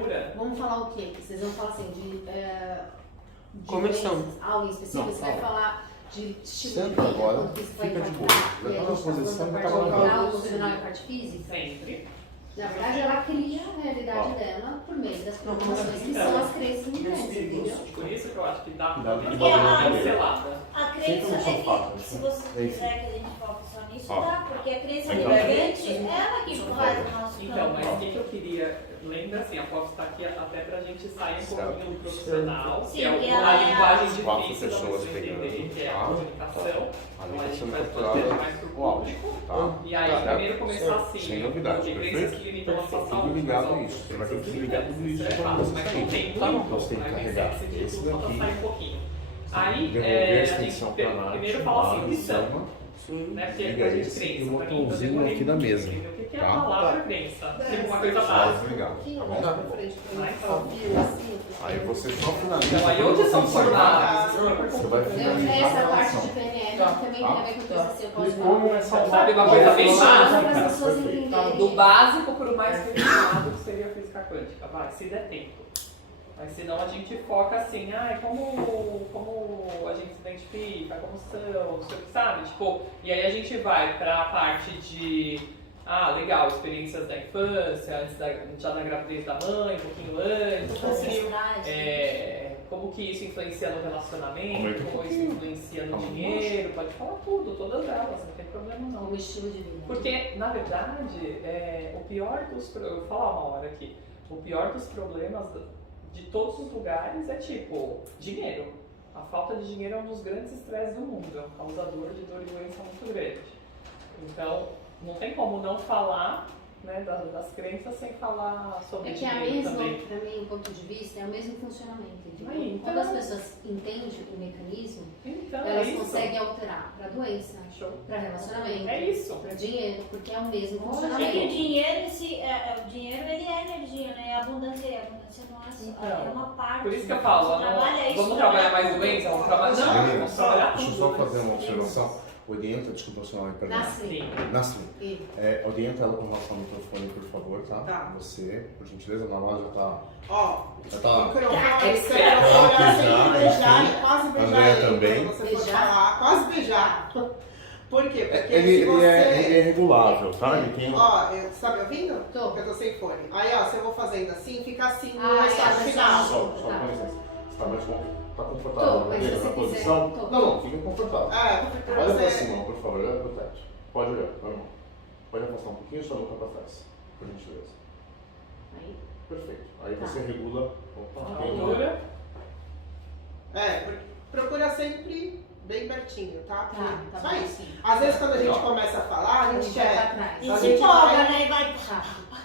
Vamos falar o quê? Vocês vão falar assim de comissão. Algo específico? Você vai falar de tipo de Senta vida, agora, quando isso vai fica de boa. impactar, Levanta a posição e a tá parte moral, gravando. emocional e a parte física? Sempre. Na verdade, ela cria a realidade dela por meio das programações que são as crenças limitantes, entendeu? Por isso que eu acho que dá pra Dá dar pra uma entender. pincelada. A crença Sempre no é sofá, que, se você quiser que a gente foque só nisso, Ó. dá, porque a crença Então. limitante é ela que faz o nosso Então, campo. mas o que eu queria... Lembra assim, a foto está aqui até pra gente sair um pouquinho do profissional, Sim, que é que a ela é linguagem quatro difícil da pessoas pessoa entender, pegando, que é a tá? comunicação. Ali Então a tá gente sendo vai capturado fazer mais pro o áudio, público. tá? E aí, Tá. primeiro começar assim, Sem novidade, porque crenças perfeito? que limitam a sua Tudo saúde. ligado mas, a isso. Você vai ter que desligar tudo isso é quando fácil, você mas sair. não tem Tá? muito, Você tem que aí carregar você esse só daqui, sai um pouquinho. Aí, devolver a a gente extensão pra Nath, primeiro fala lá assim, em missão. cima. Né? Porque Liga a gente esse crença, e o pra mim, botãozinho fazer aqui da mesa. entender o que é a Tá? palavra crença? Tipo uma coisa Só básica. desligar. Um pouquinho Tá mais bom? pra frente, pra Mais mim, só viu assim. Aí você só finaliza. Então, aí onde são formados? Você vai finalizar Essa a parte relação. de PNL também tem a ver com coisa assim, eu posso Clicou, é só Sabe, uma coisa bem básica. para as pessoas Perfeito. entenderem. Do básico para o mais refinado, que seria a física quântica. Vai, se der tempo. Mas senão a gente foca assim, como a gente se identifica, como são, não sei o que, sabe? Tipo, e aí a gente vai para a parte de, legal, experiências da infância, já na gravidez da mãe, um pouquinho antes, como que isso influencia no relacionamento, como isso influencia no dinheiro, pode falar tudo, todas elas, não tem problema não. O estilo de vida. Porque, na verdade, o pior dos... Eu vou falar uma hora aqui. O pior dos problemas de todos os lugares é, tipo, dinheiro. A falta de dinheiro é um dos grandes estresses do mundo. É um causador de dor e doença muito grande. Então, não tem como não falar, né, das crenças sem falar sobre É que é a dinheiro mesma, também. para mim, o ponto de vista, é o mesmo funcionamento. Entendeu? Aí, então- Quando as pessoas entendem o mecanismo, Então, elas é isso. conseguem alterar para doença, Show. para relacionamento, É isso. para dinheiro, porque é o mesmo É que o funcionamento. dinheiro, o dinheiro ele é energia, né? E a abundância não é só, Então, é uma parte. Por isso que eu falo, Você trabalha isso, vamos trabalhar mais doença, vamos trabalhar... Não, Meninas, vamos trabalhar deixa eu tudo. só né? fazer uma observação. Orienta, desculpa seu nome, perdão. Nasce. Nassim. E- Orienta ela com relação ao microfone, por favor, tá? Tá. Você, por gentileza, na loja tá. Ó, Já tá. microfone, Expert. assim, beijar, Enfim. quase beijar Andréia ele, também. quando você for Beijar? falar, quase beijar. Por quê? Porque Ele, se você... ele é regulável, tá? Ele tem. Ó, tá me ouvindo? Tô. Porque eu tô sem fone. Aí, ó, se eu vou fazendo assim, fica assim no Ah, estágio é, final. Só Tá. com licença. Você tá mais tá confortável Tô, mas se na você posição? quiser, tô. Não, fica confortável. É, pra Olha pra você... cima, por favor, olha pro teto. Pode olhar, normal. Pode afastar um pouquinho sua boca pra trás, por gentileza. Aí. Perfeito. Aí Tá. você regula. Opa, A altura. Procura sempre bem pertinho, tá? Tá Só bom, isso. sim. Às vezes quando a gente começa a falar, a gente vai pra quer... trás. E A se gente empolga, vai- né? E vai.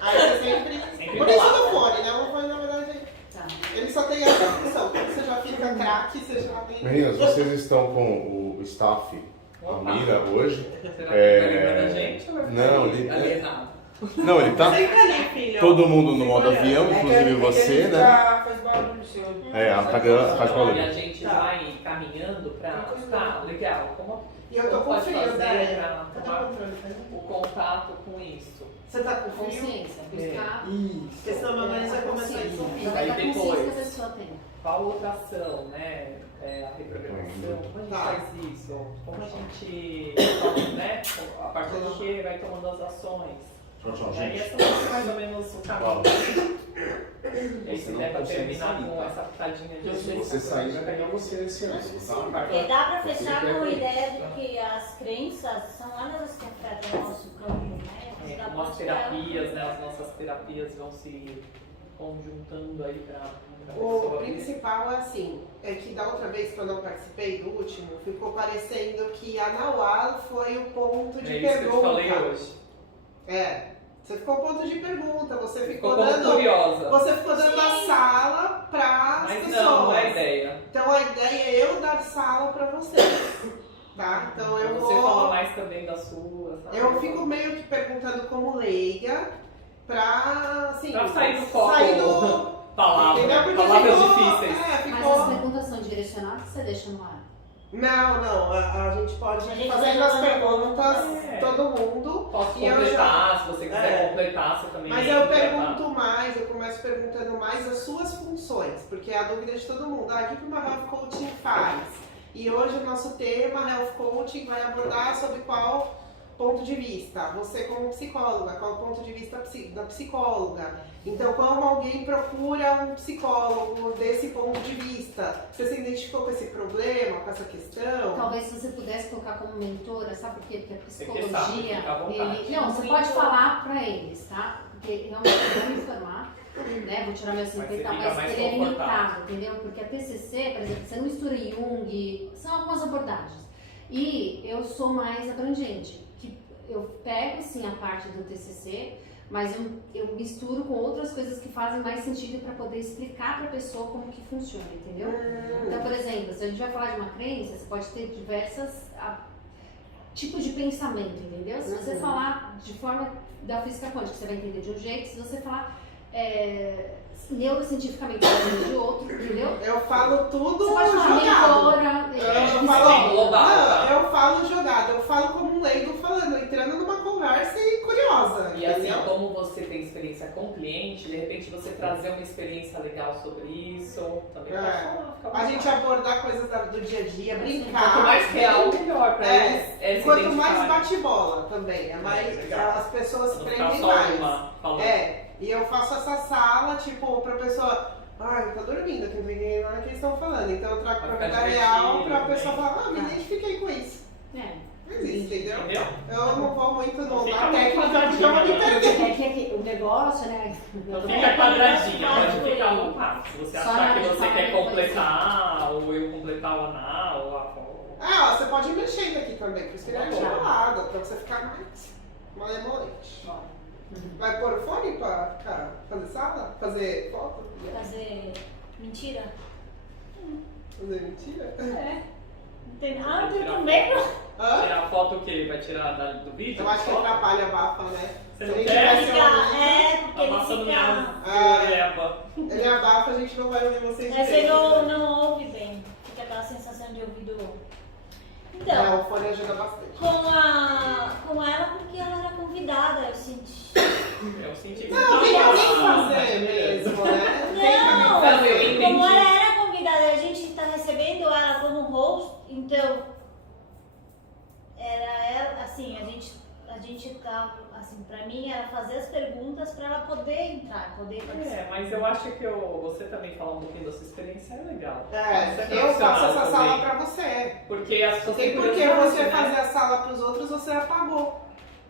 Aí você sempre... Sempre Por isso rolar. do fone, né? O fone, na verdade, Tá. ele só tem essa função. Quando você já fica craque, você já tem... Meninas, vocês estão com o staff Opa. Mira hoje? Será que ele vai lembrar da gente ou vai ficar Não, ali ele- errado? Não, ele tá. Senta ali, filho. Todo mundo no modo Olha, avião, inclusive você, né? Já faz barulho, senhor. Ela tá faz E a barulho. gente Tá. vai caminhando pra... Tá, legal. Como E eu tô com pode frio, fazer né? pra Cadê tomar o controle? o contato com isso? Você tá com frio? Consciência, buscar. Porque senão meu nariz vai começar a consciência. entupir. Vai Aí dar consciência que a depois. pessoa tem. Qual outra ação, né? A reprogramação, como a gente Tá. faz isso? Como a gente, né? A partir do que vai tomando as ações. Tchau, tchau, Aí gente. essa é mais ou menos o Fala. caminho. E aí Você se não der pra consegue terminar sair, com tá? essa pitadinha de Se você sair, vai pegar você esse ano, tá? Porque dá pra fechar com a ideia de que as crenças são elas que afetam o nosso campo, né? Dá Como pra as terapias, né? As nossas terapias vão se conjuntando aí pra O pessoa. principal é assim, é que da outra vez que eu não participei do último, ficou parecendo que a Naual foi o ponto de É isso que eu te pergunta. falei hoje. Você ficou o ponto de pergunta, você ficou Ficou como dando. curiosa. Você ficou dando a Sim. sala para as Mas pessoas. não é a ideia. Então a ideia é eu dar sala para vocês. Tá? Então eu Você vou. fala mais também da sua, sabe? Eu fico meio que perguntando como leiga pra, assim, Pra sair do foco. sair do... Palavra, Entendeu? Porque palavras ficou, difíceis. Mas ficou... as perguntas são direcionadas, você deixa no ar. Não, a gente pode A gente fazer vai as mandando perguntas, É. todo mundo. Posso E eu completar, se você quiser É. completar, você também. Mas eu entra, tá? pergunto mais, eu começo perguntando mais as suas funções, porque é a dúvida de todo mundo. O que uma Health Coaching faz? E hoje o nosso tema, Health Coaching, vai abordar sobre qual ponto de vista. Você como psicóloga, qual o ponto de vista da psicóloga? Então, como alguém procura um psicólogo desse ponto de vista? Você se identificou com esse problema, com essa questão? Talvez se você pudesse colocar como mentora, sabe por quê? Porque a Você que sabe, psicologia. fica à vontade. Não, você pode falar pra eles, tá? Porque realmente eu vou me informar, né? Vou tirar meu Mas você 50, fica mas mais ele é confortável. limitado, entendeu? Porque a TCC, por exemplo, você não mistura Jung, são algumas abordagens. E eu sou mais abrangente, que eu pego sim a parte do TCC, mas eu misturo com outras coisas que fazem mais sentido para poder explicar para a pessoa como que funciona, entendeu? Então, por exemplo, se a gente vai falar de uma crença, você pode ter diversas tipos de pensamento, entendeu? Se você falar de forma da física quântica, você vai entender de um jeito. Se você falar neurocientificamente, você vai entender de outro, entendeu? Eu falo tudo Você pode falar jogado. mentora, falo, global, tá? não, eu falo jogado, eu falo como um leigo falando, entrando numa conversa e curiosa, E assim, entendeu? como você tem experiência com o cliente, de repente você trazer uma experiência legal sobre isso, também pode falar, fica à A gente vontade. abordar coisas do dia a dia, brincar. Quanto mais real, melhor pra eles Quanto se mais identificarem. bate-bola também, mais, legal. as pessoas se Não ficar prendem só mais. uma falando. E eu faço essa sala, tipo, pra pessoa, ai, tá dormindo, que não tem ninguém nada que eles estão falando. Então eu trago pra Vai ficar vida real divertido pra pessoa também. falar, me identifiquei com isso. Não existe, entendeu? Entendeu? Eu não vou muito Não na fica técnica muito porque eu vou me quadradinho, perder. É que o negócio, né? Não fica quadradinha, pode ficar à vontade. Se você Só achar que na você sala quer depois. completar, ou eu completar o anal, ou Ah, ó, você pode ir mexendo aqui também, por isso que ele é Tá bom. gelado, pra você ficar mais malemolente. Vai pôr o fone pra ficar, fazer sala? Fazer foto? Fazer mentira? Fazer mentira? É. Não tem nada, Tirar eu também não. Hã? tirar a foto que ele vai tirar do vídeo? Eu acho que atrapalha a bafa, né? Você Se não ele quer? tivesse Fica, ouvido, porque ele Abafando minha fica. oreba. ele abafa, a gente não vai ouvir vocês Você direito. não ouve bem. Fica aquela sensação de ouvido. Então, O fone ajuda bastante. com ela, porque ela era convidada, eu senti. Eu senti que Não, tem que alguém fazer mesmo, né? Tem que alguém Não, fazer, eu entendi. como ela era convidada, a gente está recebendo ela como host, então era ela, assim, a gente tá, assim, pra mim era fazer as perguntas pra ela poder entrar, poder participar. Mas eu acho que você também falar um pouquinho da sua experiência é legal. Você Eu faço profissional essa sala também. pra você. Porque as pessoas Tem têm porque curiosidade, você né? fazer a sala pros outros, você apagou.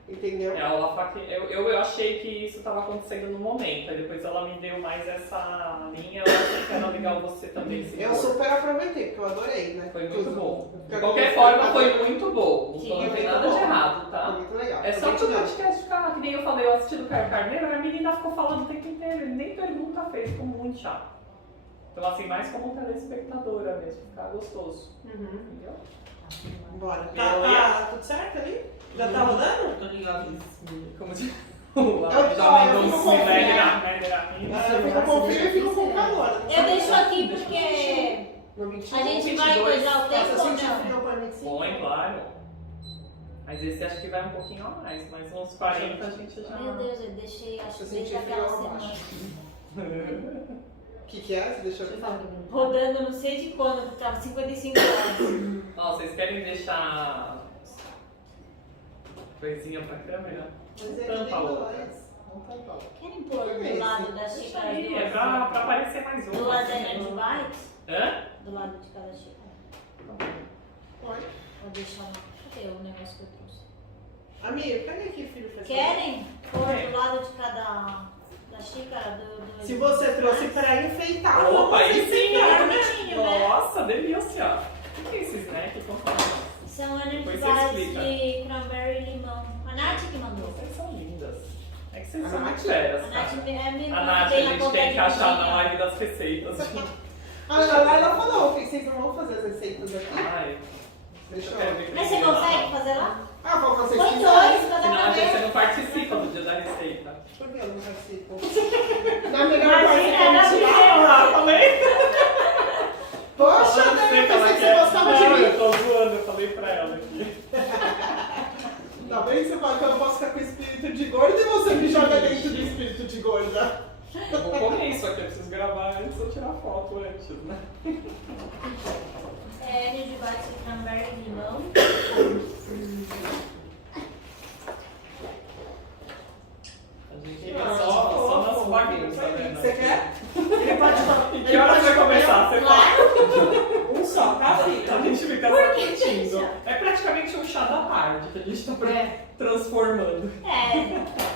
Entendeu? Eu achei que isso estava acontecendo no momento, aí depois ela me deu mais essa linha, eu achei que era legal você também se Eu pôr. super aproveitei, porque eu adorei, né? Foi muito bom. De Tudo. qualquer forma, foi muito bom. Sim, Então não foi tem muito nada de bom. errado, Foi tá? muito legal. É Foi só bem que o legal. podcast ficar, que nem eu falei, eu assisti do Caio Carneiro, a menina ficou falando o tempo inteiro, ele nem pergunta fez, ficou muito chato. Então assim, mais como telespectadora mesmo, ficar gostoso. Entendeu? Bora. Beleza. Tá tudo certo ali? Já tá rodando? Tô ligado. Como diz Eu já fico mandou um com frio. Eu fico com frio e fico com calor. Eu deixo aqui porque No 21, a gente vai 22. coisar o Nossa, tempo eu ou senti não? frio pra 25. Põe, claro. Mas esse acho que vai um pouquinho a mais, mas uns 40 a gente já... Meu Deus, eu deixei, acho que Eu desde senti frio aquela lá semana. embaixo. O que é? Você deixou eu falar? Rodando não sei de quando, porque tava 55 horas. Ó, vocês querem deixar coisinha pra câmera? Mas é Tampa que a tem outra. dois. Não tampa a outra. Querem pôr do lado da Deixa xícara aí, é duas? pra aparecer mais Do uma. lado da Energy Bites? Hã? Do lado de cada xícara. Pode. Vou deixar lá. Cadê o negócio que eu trouxe? Amigo, pega aqui, filho. faz favor. Querem pôr do lado de cada da xícara do Se você trouxe pra enfeitar, Opa, aí você sim, enfeitar, né? Bonitinho, né? Nossa, delícia. O que é esse snack? São Energy Depois você Bites explica. de cranberry e limão. A Nath que mandou. Vocês são lindas. É que vocês A são Nath? muito feras, A Nath cara. é minha A Nath, a tem na gente conta tem de que achar cozinha. na live das receitas. A Laila falou que vocês não vão fazer as receitas aqui. Ai, Deixa eu quero ver. ver Mas você cozinha lá. consegue fazer lá? Ah, como vocês Põe quiserem. dois, cada Senão a gente vez. não participa do dia da receita. Por que eu não participo? Na melhor Imagina, era parte Ah, falei. Poxa, Falando né? você, Eu ela pensei que quer- você gostava de Não, mim. eu tô precisou tirar foto antes, né? Hélio de bate de cranberry e limão. A gente só nas bagunças, né? Você quer? Ele pode falar. E que horas vai começar? Você fala. Claro. Um só, tá, A filha? gente fica Por só que, curtindo. gente? É praticamente um chá da tarde que a gente tá transformando.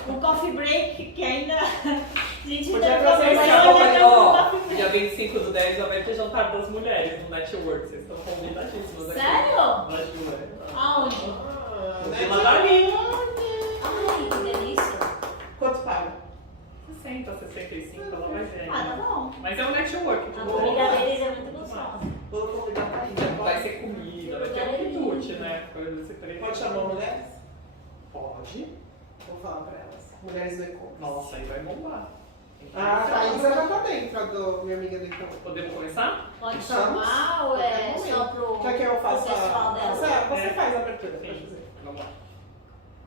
Um coffee break que ainda. A gente Podia ainda trazer vai esse olhar arroba pra um Ó, coffee break. dia 25/10 vai ter jantar das mulheres no Network. Vocês estão convidadíssimas aqui. Sério? Na Júlia. Aonde? Vila Dali. Ai, que delícia. Quanto paga? 60, 65, ela vai ver. Ah, tá bom. Mas é um network. A tipo, comida deles é muito gostosa. Vou convidar pra ir. vai ser comida, vai ter um quitute, né? Coisa assim, Pode chamar mulheres? Pode. Vou falar pra elas. Mulheres do e-commerce. Nossa, aí vai bombar. A Thaísa já tá dentro do minha amiga do e-commerce. Podemos começar? Pode Vamos. chamar ou é só pro Já que eu faço pessoal a... dela? Você faz a abertura, pode Sim. fazer. Vamos lá.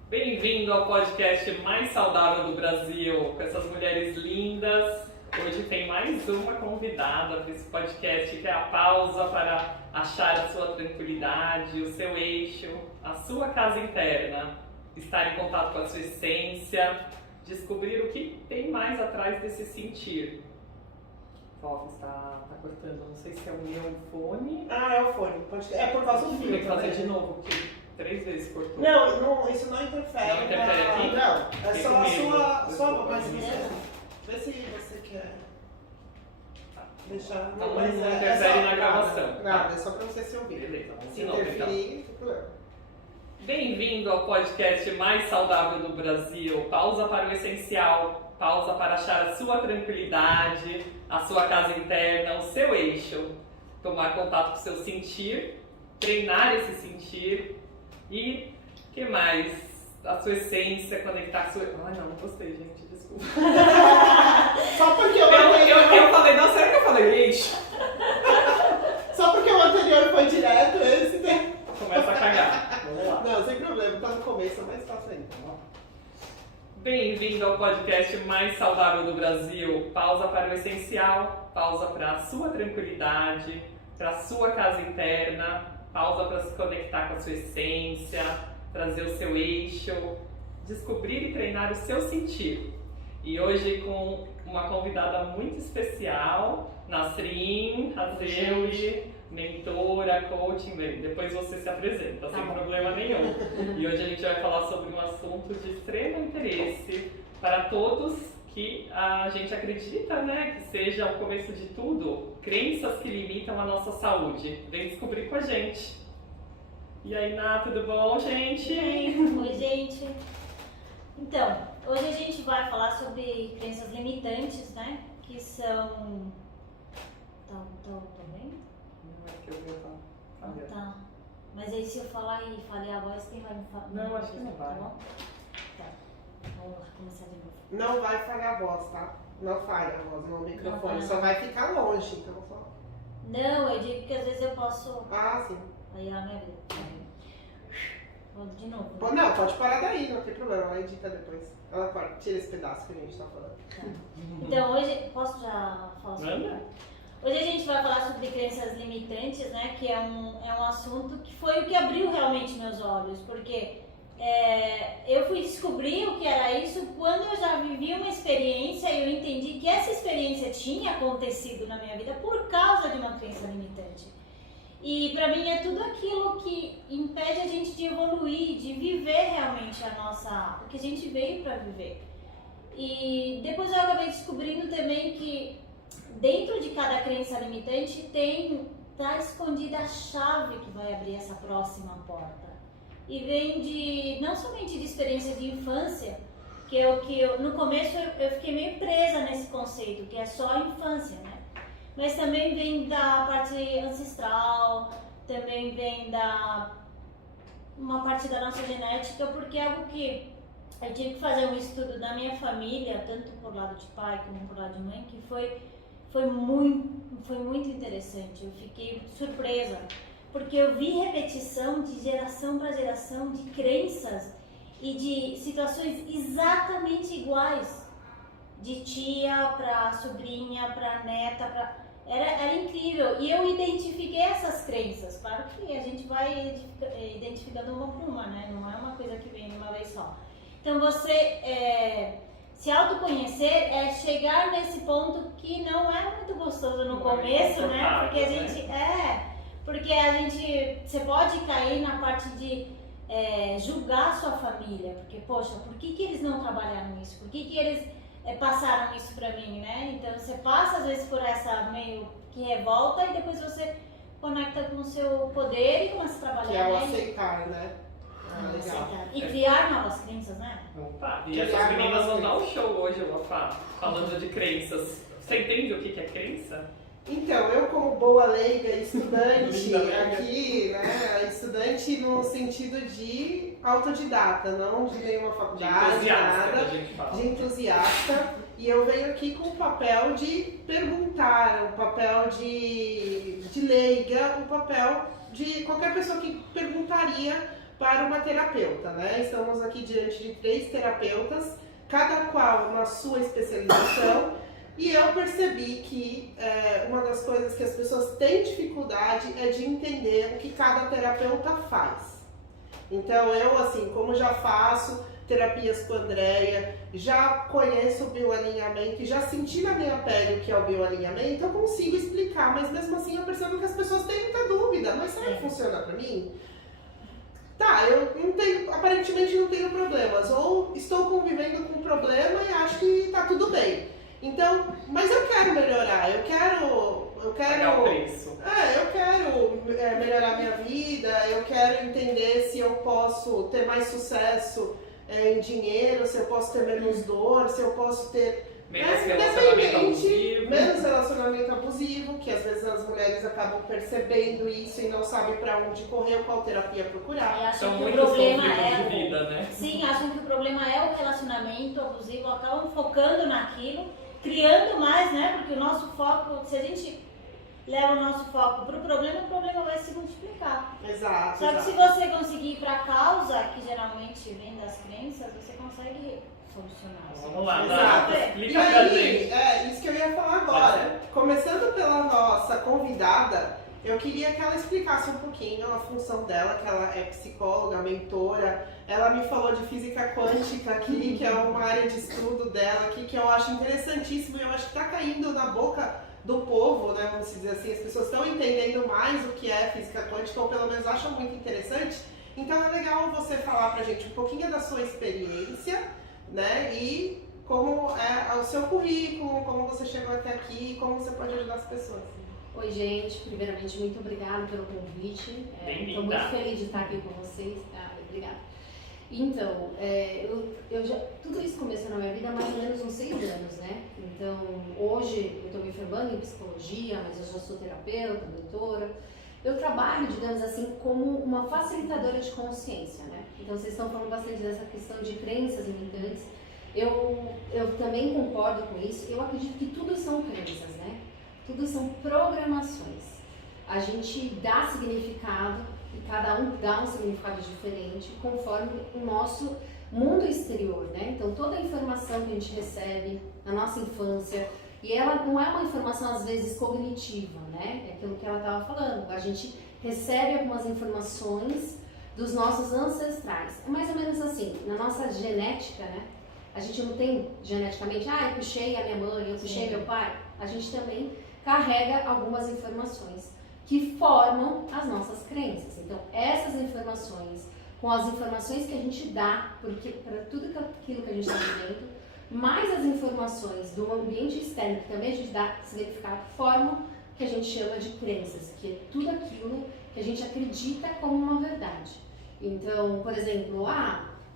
Bem-vindo ao podcast mais saudável do Brasil, com essas mulheres lindas. Hoje tem mais uma convidada para esse podcast, que é a pausa para achar a sua tranquilidade, o seu eixo, a sua casa interna, estar em contato com a sua essência, descobrir o que tem mais atrás desse sentir. Ó, está cortando, não sei se é o meu fone. Ah, é o fone. É por causa do Tem que filtro. fazer né? de novo, porque 3 vezes cortou. Não, isso não interfere. Não interfere aqui? Não, é Fiquei só com a medo. sua mas Beleza? vê se você quer deixar. Então, mas não é interfere só na gravação. Nada, é só pra você se ouvir. Beleza, vamos Se de novo então. interferir, não tem problema. Bem-vindo ao podcast mais saudável do Brasil. Pausa para o essencial, pausa para achar a sua tranquilidade, a sua casa interna, o seu eixo. Tomar contato com o seu sentir, treinar esse sentir e, o que mais? A sua essência, conectar a sua... Ai, não gostei, gente, desculpa. Só porque o Eu falei, não, será que eu falei eixo? Só porque o anterior foi direto, esse tem. Começa a cagar. Vamos lá. Não, sem problema, tá no começo, é mais fácil ainda. Bem-vindo ao podcast mais saudável do Brasil. Pausa para o essencial, pausa para a sua tranquilidade, para a sua casa interna, pausa para se conectar com a sua essência, trazer o seu eixo, descobrir e treinar o seu sentir. E hoje com uma convidada muito especial, Nasrin Razeui, mentora, coaching, bem, depois você se apresenta, sem problema nenhum. E hoje a gente vai falar sobre um assunto de extremo interesse para todos que a gente acredita, né, que seja o começo de tudo, crenças que limitam a nossa saúde. Vem descobrir com a gente. E aí, Ná, tudo bom, gente? Oi, gente. Então, hoje a gente vai falar sobre crenças limitantes, né? Que são... Tá bem? Não é que eu vou estar. Tá. Mas aí se eu falar e falhar a voz, quem vai me falar? Não, acho que não vai. Tá bom? Tá. Vamos lá, começar de novo. Não vai falhar a voz, tá? Não falha a voz no microfone, Não. só vai ficar longe, então só. Não, eu digo que às vezes eu posso... Ah, sim. Aí a minha vida. Vou de novo. Pô, não, pode parar daí, não tem problema, ela edita depois. Ela tira esse pedaço que a gente tá falando. Então hoje, posso já falar sobre Manda. Hoje a gente vai falar sobre crenças limitantes, né? Que é um assunto que foi o que abriu realmente meus olhos, porque eu fui descobrir o que era isso quando eu já vivi uma experiência e eu entendi que essa experiência tinha acontecido na minha vida por causa de uma crença limitante. E pra mim é tudo aquilo que impede a gente de evoluir, de viver realmente o que a gente veio pra viver. E depois eu acabei descobrindo também que dentro de cada crença limitante tá escondida a chave que vai abrir essa próxima porta. E vem não somente de experiências de infância, que é o que no começo eu fiquei meio presa nesse conceito, que é só a infância, né? Mas também vem da parte ancestral, também vem uma parte da nossa genética, porque é algo que eu tive que fazer um estudo da minha família, tanto por lado de pai como por lado de mãe, que foi muito interessante. Eu fiquei surpresa, porque eu vi repetição de geração para geração de crenças e de situações exatamente iguais. de tia para sobrinha, para neta, era incrível. E eu identifiquei essas crenças. Claro que a gente vai identificando uma por uma, né? Não é uma coisa que vem de uma vez só. Então você se autoconhecer é chegar nesse ponto que não é muito gostoso no começo, né? Porque a gente, você pode cair na parte de julgar a sua família, porque poxa, por que eles não trabalharam isso? Por que eles passaram isso pra mim, né? Então você passa às vezes por essa meio que revolta e depois você conecta com o seu poder e começa a trabalhar. Que é o né? aceitar, né? Legal. Aceitar. E criar novas crenças, né? Opa, e essas meninas vão dar um show hoje, Wafá, falando de crenças. Você entende o que é crença? Então, eu como boa leiga, estudante Linda leiga. aqui, né, estudante no sentido de autodidata, não de nenhuma De faculdade, entusiasta, que a nada, gente fala. de entusiasta, e eu venho aqui com o papel de perguntar, o papel de leiga, o papel de qualquer pessoa que perguntaria para uma terapeuta, né? Estamos aqui diante de 3 terapeutas, cada qual na sua especialização. E eu percebi que uma das coisas que as pessoas têm dificuldade é de entender o que cada terapeuta faz. Então eu, assim, como já faço terapias com a Andréia, já conheço o bioalinhamento e já senti na minha pele o que é o bioalinhamento, eu consigo explicar, mas mesmo assim eu percebo que as pessoas têm muita dúvida. Mas será que funciona pra mim? Tá, eu não tenho, aparentemente não tenho problemas, ou estou convivendo com um problema e acho que tá tudo bem. Então, mas eu quero melhorar, eu quero Pagar o preço. eu quero melhorar minha vida, eu quero entender se eu posso ter mais sucesso em dinheiro, se eu posso ter menos dor, se eu posso ter Menos relacionamento abusivo. menos relacionamento abusivo, que às vezes as mulheres acabam percebendo isso e não sabem pra onde correr, qual terapia procurar. E acham São que o muitos problema conflitos de vida, né? Sim, acham que o problema é o relacionamento abusivo, acabam focando naquilo, criando mais, né? Porque o nosso foco, se a gente leva o nosso foco pro problema, o problema vai se multiplicar. Exato. Só que se você conseguir ir pra causa, que geralmente vem das crenças, você consegue solucionar. Vamos lá, Exato. Dani, E explica pra aí, gente. isso que eu ia falar agora. Começando pela nossa convidada, eu queria que ela explicasse um pouquinho a função dela, que ela é psicóloga, mentora. Ela me falou de física quântica aqui, que é uma área de estudo dela aqui, que eu acho interessantíssimo e eu acho que está caindo na boca do povo, né? Vamos dizer assim, as pessoas estão entendendo mais o que é física quântica, ou pelo menos acham muito interessante. Então é legal você falar pra gente um pouquinho da sua experiência, né? E como é o seu currículo, como você chegou até aqui, como você pode ajudar as pessoas. Oi, gente. Primeiramente, muito obrigada pelo convite. Estou muito feliz de estar aqui com vocês. Obrigada. Então, tudo isso começou na minha vida há mais ou menos uns 6 anos, né? Então, hoje eu estou me formando em psicologia, mas eu já sou terapeuta, mentora. Eu trabalho, digamos assim, como uma facilitadora de consciência, né? Então, vocês estão falando bastante dessa questão de crenças limitantes. Eu também concordo com isso. Eu acredito que tudo são crenças, né? Tudo são programações. A gente dá significado e cada um dá um significado diferente conforme o nosso mundo exterior, né? Então toda a informação que a gente recebe na nossa infância, e ela não é uma informação às vezes cognitiva, né? É aquilo que ela estava falando. A gente recebe algumas informações dos nossos ancestrais. É mais ou menos assim, na nossa genética, né? A gente não tem geneticamente, eu puxei a minha mãe, eu puxei meu pai. A gente também carrega algumas informações que formam as nossas crenças. Então, essas informações, com as informações que a gente dá para tudo aquilo que a gente está vivendo, mais as informações do ambiente externo, que também a gente dá significado, formam o que a gente chama de crenças, que é tudo aquilo que a gente acredita como uma verdade. Então, por exemplo,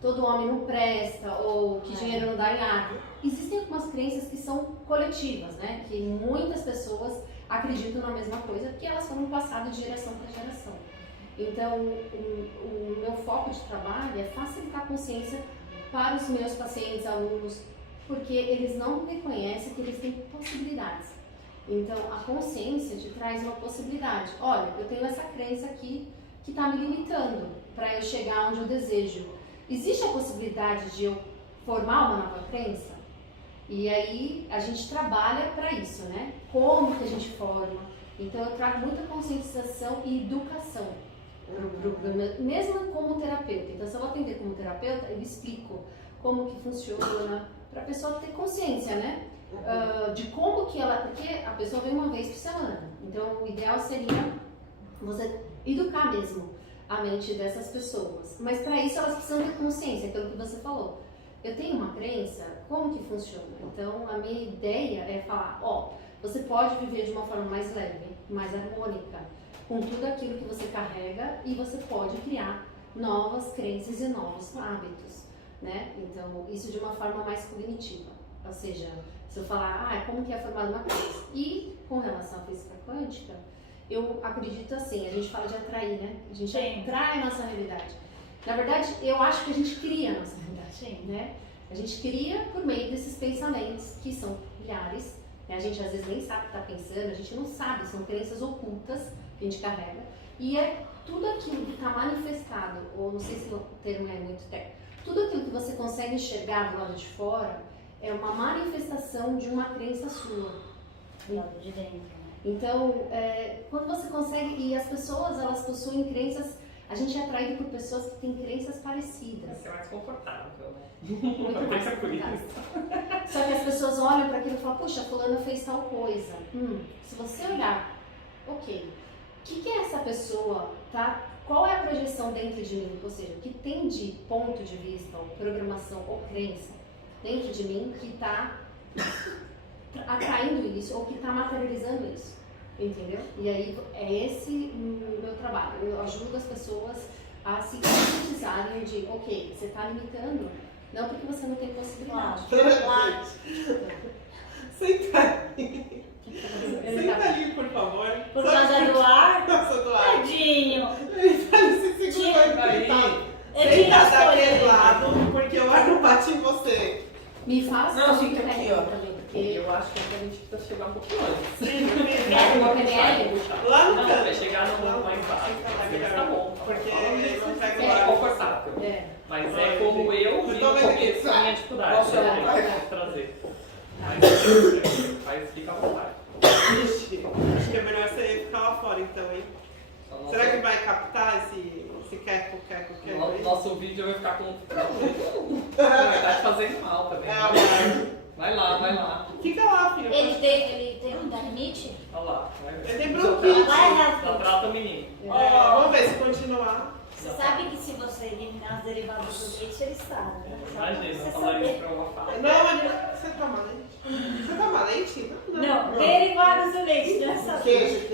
todo homem não presta, ou que dinheiro não dá em árvore. Existem algumas crenças que são coletivas, né? Que muitas pessoas acreditam na mesma coisa, porque elas foram passadas de geração para geração. Então, o meu foco de trabalho é facilitar a consciência para os meus pacientes, alunos, porque eles não reconhecem que eles têm possibilidades. Então, a consciência te traz uma possibilidade. Olha, eu tenho essa crença aqui que está me limitando para eu chegar onde eu desejo. Existe a possibilidade de eu formar uma nova crença? E aí a gente trabalha para isso, né? Como que a gente forma? Então eu trago muita conscientização e educação, mesmo como terapeuta. Então se eu vou atender como terapeuta, eu explico como que funciona, para a pessoa ter consciência, né? De como que ela... Porque a pessoa vem uma vez por semana. Então o ideal seria você educar mesmo a mente dessas pessoas. Mas para isso elas precisam ter consciência, aquilo que você falou. Eu tenho uma crença, como que funciona? Então a minha ideia é falar, você pode viver de uma forma mais leve, mais harmônica, com tudo aquilo que você carrega, e você pode criar novas crenças e novos hábitos, né? Então isso de uma forma mais cognitiva. Ou seja, se eu falar, como que é formada uma crença? E com relação à física quântica, eu acredito assim, a gente fala de atrair, né? A gente atrai a nossa realidade. Na verdade, eu acho que a gente cria a nossa realidade, né? A gente cria por meio desses pensamentos, que são milhares, né? A gente às vezes nem sabe o que está pensando, a gente não sabe, são crenças ocultas que a gente carrega. E é tudo aquilo que está manifestado, ou não sei se o termo é muito técnico, tudo aquilo que você consegue enxergar do lado de fora é uma manifestação de uma crença sua. Do lado de dentro, né? Então, quando você consegue, e as pessoas, elas possuem crenças, a gente é atraído por pessoas que têm crenças parecidas. Vai ser mais confortável, né? Muito mais confortável. Só que as pessoas olham para aquilo e falam, puxa, fulana fez tal coisa. Se você olhar, ok, o que é essa pessoa, tá? Qual é a projeção dentro de mim? Ou seja, o que tem de ponto de vista, ou programação, ou crença dentro de mim que está atraindo isso, ou que está materializando isso, entendeu? E aí é esse o meu trabalho. Eu ajudo as pessoas a se conscientizarem de, ok, você está limitando, não porque você não tem possibilidade. Claro. Senta aí. Senta ali, por favor. Por causa do ar? Por causa do ar. Tadinho. Ele tá se segurando Aí. Eu tinha Senta as daquele coisas. lado, porque o ar não bate em você. Me fala Não, sobre fica o aqui, PNL ó. também, porque Eu acho que a gente precisa chegar um pouquinho antes. quer uma PNL? Lá no Não, canto. vai chegar no mais baixo. Mas tá bom. Porque não pega o É ar. confortável. Mas Mas é como eu vi no começo a minha dificuldade. Posso né? chamar? Posso trazer. Mas fica à vontade. Ixi, acho que é melhor você ficar lá fora então, hein? Será que vai captar esse queco aí? Nosso vídeo vai ficar com. Vai estar te fazendo mal também. Vai lá. Fica lá, filho. Ele tem um limite? Olha lá. Vai ver. Ele tem bronquite. Vai, Só Rafa. trata o menino. Vamos ver se continuar. Você sabe que se você eliminar as derivadas do leite, ele sabe, né? Imagina, Você falar sabe. isso pra uma fala. Não, você toma leite? Você toma leite? Não, derivados do leite, não é só Queijo, né?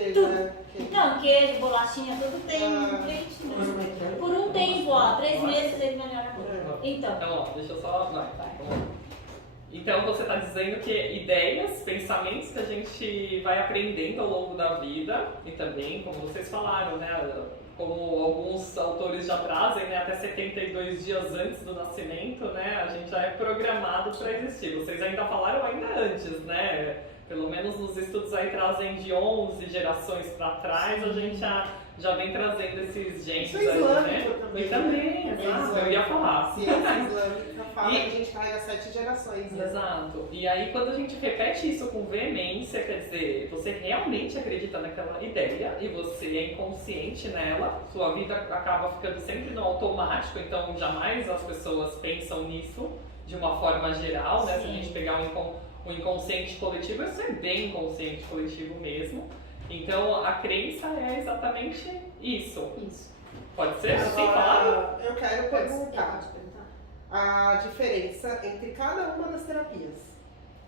Queijo. Não, queijo, bolachinha, tudo tem Ah. leite, né? Por um tempo, 3 meses ele melhora muito. Então, Então, ó, deixa eu só. Não, tá, então você está dizendo que ideias, pensamentos que a gente vai aprendendo ao longo da vida, e também, como vocês falaram, né? Como alguns autores já trazem, né, até 72 dias antes do nascimento, né, a gente já é programado para existir. Vocês ainda falaram ainda antes, né? Pelo menos nos estudos aí trazem de 11 gerações para trás, a gente já vem trazendo esses genes Isso é aí, islâmico né? também. E também, exato, eu ia falar. Ciência islâmica fala que a gente carrega 7 gerações. Né? Exato. E aí quando a gente repete isso com veemência, quer dizer, você realmente acredita naquela ideia e você é inconsciente nela, sua vida acaba ficando sempre no automático, então jamais as pessoas pensam nisso de uma forma geral, né? Se a gente pegar o inconsciente coletivo, isso é bem inconsciente coletivo mesmo. Então a crença é exatamente isso. Isso. Pode ser assim falado? Agora, eu quero perguntar Pode perguntar. a diferença entre cada uma das terapias.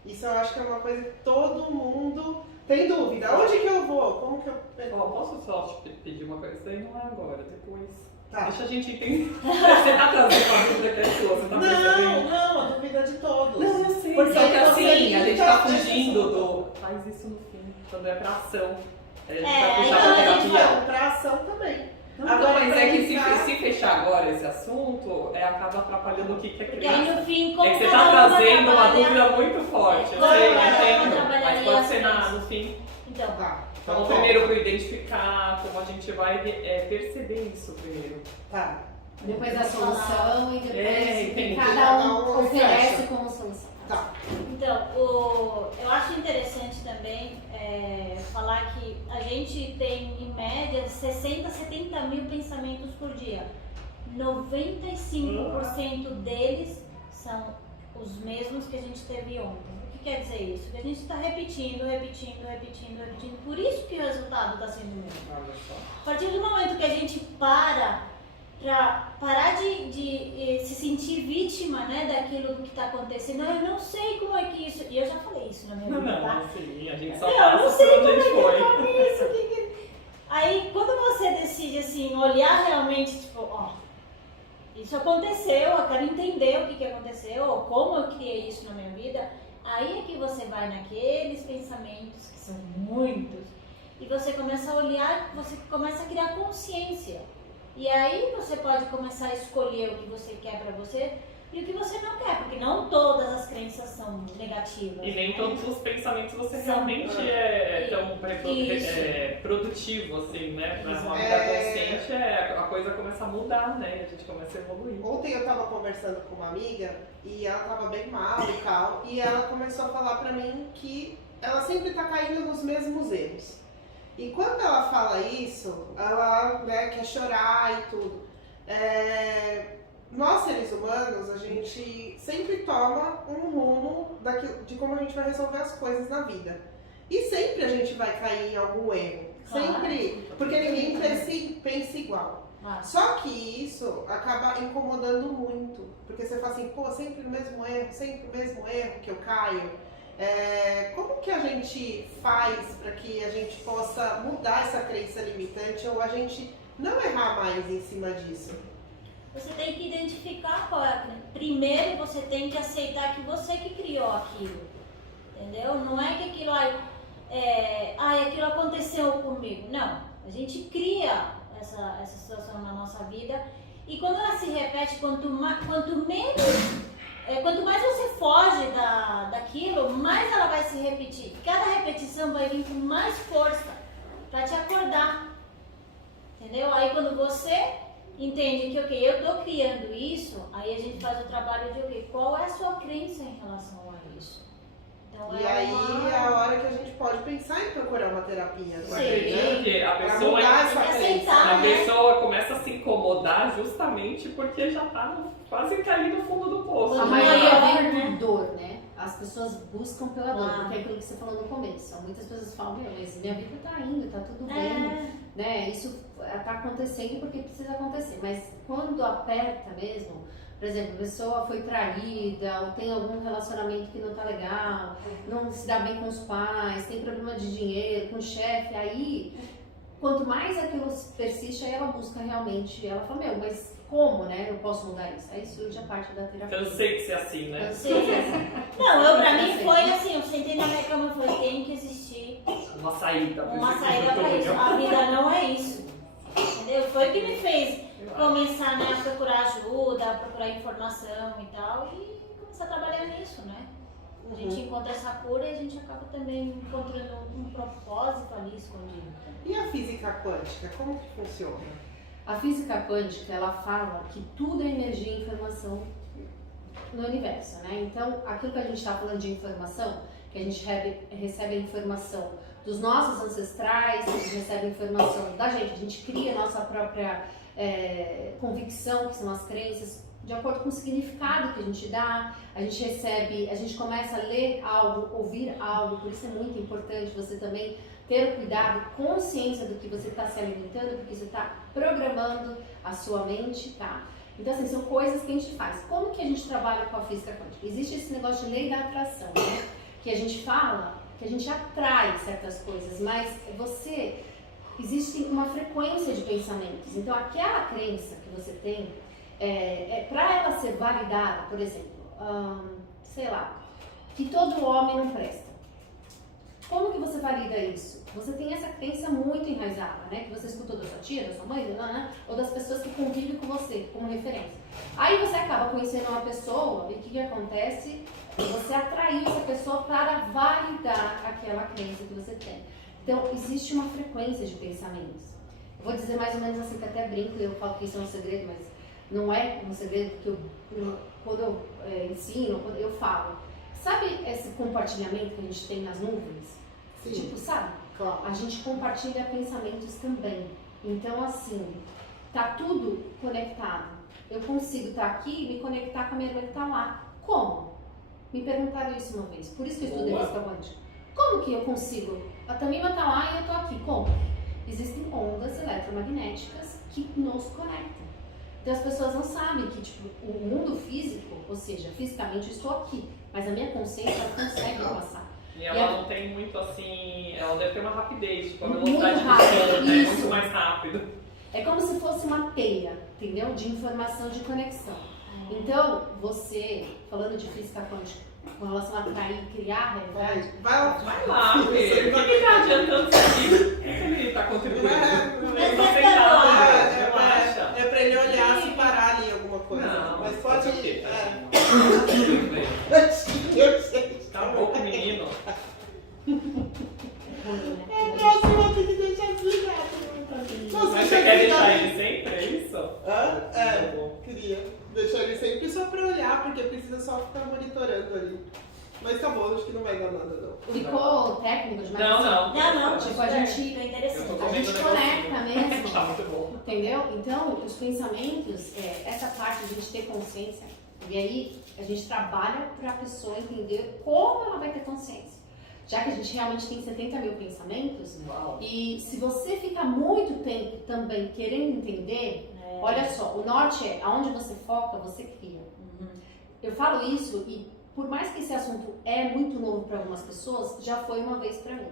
Isso eu acho que é uma coisa que todo mundo tem dúvida. Onde que eu vou? Como que eu... Ó, posso só te pedir uma coisa? Isso aí não é agora, depois. Tá. Deixa a gente entender. Você tá trazendo uma dúvida que é sua, você tá percebendo? Não, a dúvida de todos. Não, eu sei. Porque Só que você assim, a gente tá tá fugindo nesse do. Faz isso no fim, quando é pra ação. Aí a gente É, vai puxar então pra a gente terapia. Então, pra ação também. Não, Agora, mas pra é que entrar- se fechar agora esse assunto, acaba atrapalhando o que é porque aí criança. no fim, como É que você cada tá uma trazendo uma trabalha- dúvida muito forte, eu Como sei, eu cada uma entendo. Mas trabalharia pode as ser crenças. no fim. Então, Tá. Vamos primeiro pro identificar, como a gente vai perceber isso primeiro. Tá. Depois a solução e depois É, o que entendi. cada um Cada um oferece fecha. como solução. Tá. Então, eu acho interessante também falar que a gente tem, em média, 60, 70 mil pensamentos por dia. 95% deles são os mesmos que a gente teve ontem. O que quer dizer isso? Que a gente está repetindo. Por isso que o resultado está sendo o mesmo. Olha só. A partir do momento que a gente parar de se sentir vítima, né, daquilo que está acontecendo, eu não sei como é que isso... E eu já falei isso na minha vida, tá? Não, sim, a gente só Eu passa não sei por como onde é a gente que foi. tá isso. Aí, quando você decide, assim, olhar realmente, tipo, ó, isso aconteceu, eu quero entender o que aconteceu, ou como eu criei isso na minha vida, aí é que você vai naqueles pensamentos, que são muitos, e você começa a olhar, você começa a criar consciência. E aí você pode começar a escolher o que você quer pra você e o que você não quer, porque não todas as crenças são negativas. E nem né? todos os pensamentos você São- realmente tão Isso. produtivo, assim, né? Pra uma vida É. consciente, a coisa começa a mudar, né? A gente começa a evoluir. Ontem eu tava conversando com uma amiga e ela tava bem mal e tal, e ela começou a falar pra mim que ela sempre tá caindo nos mesmos erros. E quando ela fala isso, ela, né, quer chorar e tudo. Nós, seres humanos, a gente sempre toma um rumo de como a gente vai resolver as coisas na vida. E sempre a gente vai cair em algum erro. Sempre. Porque ninguém pensa igual. Ah, Só que isso acaba incomodando muito. Porque você fala assim, pô, sempre o mesmo erro que eu caio. Como que a gente faz para que a gente possa mudar essa crença limitante ou a gente não errar mais em cima disso? Você tem que identificar qual é a crença. Primeiro você tem que aceitar que você que criou aquilo. Entendeu? Não é que aquilo aquilo aconteceu comigo. Não. A gente cria essa situação na nossa vida e quando ela se repete, quanto mais você foge daquilo, mais ela vai se repetir. Cada repetição vai vir com mais força para te acordar. Entendeu? Aí quando você entende que, ok, eu tô criando isso, aí a gente faz o trabalho de, ok, qual é a sua crença em relação a isso? Então, E aí é a hora que a gente pode pensar em procurar uma terapia. Mas Né? acredito que a Pra pessoa, mudar essa tem que crença. aceitar. a pessoa começa a se incomodar justamente porque já tá quase que ali no fundo do poço. A Sim. maioria Maior, vem né? por dor, né? As pessoas buscam pela dor, Claro. porque é aquilo que você falou no começo. Muitas pessoas falam, mas minha vida tá indo, tá tudo bem, né? Isso tá acontecendo porque precisa acontecer. Mas quando aperta mesmo, por exemplo, a pessoa foi traída, ou tem algum relacionamento que não tá legal, não se dá bem com os pais, tem problema de dinheiro, com o chefe, aí, quanto mais aquilo persiste, aí ela busca realmente, ela fala, mas como, né? Eu posso mudar isso? Aí surge a parte da terapia. Cansei de ser assim, né? Eu sei. Não, pra mim foi assim, eu sentei na minha cama e falei, tem que existir Uma saída. uma saída pra isso. A vida não é isso. Entendeu? Foi o que me fez começar, né, a procurar ajuda, a procurar informação e tal, e começar a trabalhar nisso, né? A gente encontra essa cura e a gente acaba também encontrando um propósito ali escondido. E a física quântica, como que funciona? A física quântica, ela fala que tudo é energia e informação no universo, né? Então, aquilo que a gente está falando de informação, que a gente recebe a informação dos nossos ancestrais, a gente recebe a informação da gente, a gente cria a nossa própria convicção, que são as crenças, de acordo com o significado que a gente dá, a gente recebe, a gente começa a ler algo, ouvir algo, por isso é muito importante você também ter o cuidado, consciência do que você está se alimentando, porque você está programando a sua mente, tá? Então, assim, são coisas que a gente faz. Como que a gente trabalha com a física quântica? Existe esse negócio de lei da atração, né? Que a gente fala que a gente atrai certas coisas, mas existe uma frequência de pensamentos. Então, aquela crença que você tem, para ela ser validada, por exemplo, sei lá, que todo homem não presta. Como que você valida isso? Você tem essa crença muito enraizada, né? Que você escutou da sua tia, da sua mãe, ou das pessoas que convivem com você, como referência. Aí você acaba conhecendo uma pessoa e o que acontece? Você atraiu essa pessoa para validar aquela crença que você tem. Então, existe uma frequência de pensamentos. Eu vou dizer mais ou menos assim, que até brinco, eu falo que isso é um segredo, mas não é um segredo, porque quando eu ensino, quando eu falo. Sabe esse compartilhamento que a gente tem nas nuvens? Sim. Tipo, sabe? Claro. A gente compartilha pensamentos também. Então, assim, tá tudo conectado. Eu consigo estar aqui e me conectar com a minha irmã que tá lá. Como? Me perguntaram isso uma vez. Por isso que eu estudei física quântica. Como que eu consigo? A Tamima tá lá e eu tô aqui. Como? Existem ondas eletromagnéticas que nos conectam. Então as pessoas não sabem que tipo, o mundo físico, ou seja, fisicamente eu estou aqui, mas a minha consciência ela consegue passar. E ela não tem muito assim, ela deve ter uma rapidez, tipo, a Muito velocidade do rápido, som, né? isso. Muito mais rápido. É como se fosse uma teia, entendeu? De informação, de conexão. Então, você, falando de física quântica, com relação a atrair e criar a realidade, Vai lá, Fê. O que tá adiantando isso aqui? O que ele tá contribuindo? É, Tá sentado, é relaxa. pra ele olhar, se parar ali alguma coisa. Não, mas pode o quê? Eu sei. Tá louco, menino. Nossa, eu vou ter que deixar desligado. Mas você quer deixar ele sempre, é isso? Queria deixar ele sempre só pra olhar, porque precisa só ficar monitorando ali. Mas tá bom, acho que não vai dar nada não. ficou técnico demais? Não, Tipo, a gente, Tô interessante. a gente conecta mesmo. Tá muito bom. Entendeu? Então, os pensamentos, essa parte de a gente ter consciência, e aí a gente trabalha para a pessoa entender como ela vai ter consciência. Já que a gente realmente tem 70 mil pensamentos, Uau. e se você fica muito tempo também querendo entender, olha só, o norte é aonde você foca, você cria. Eu falo isso e por mais que esse assunto é muito novo para algumas pessoas, já foi uma vez para mim.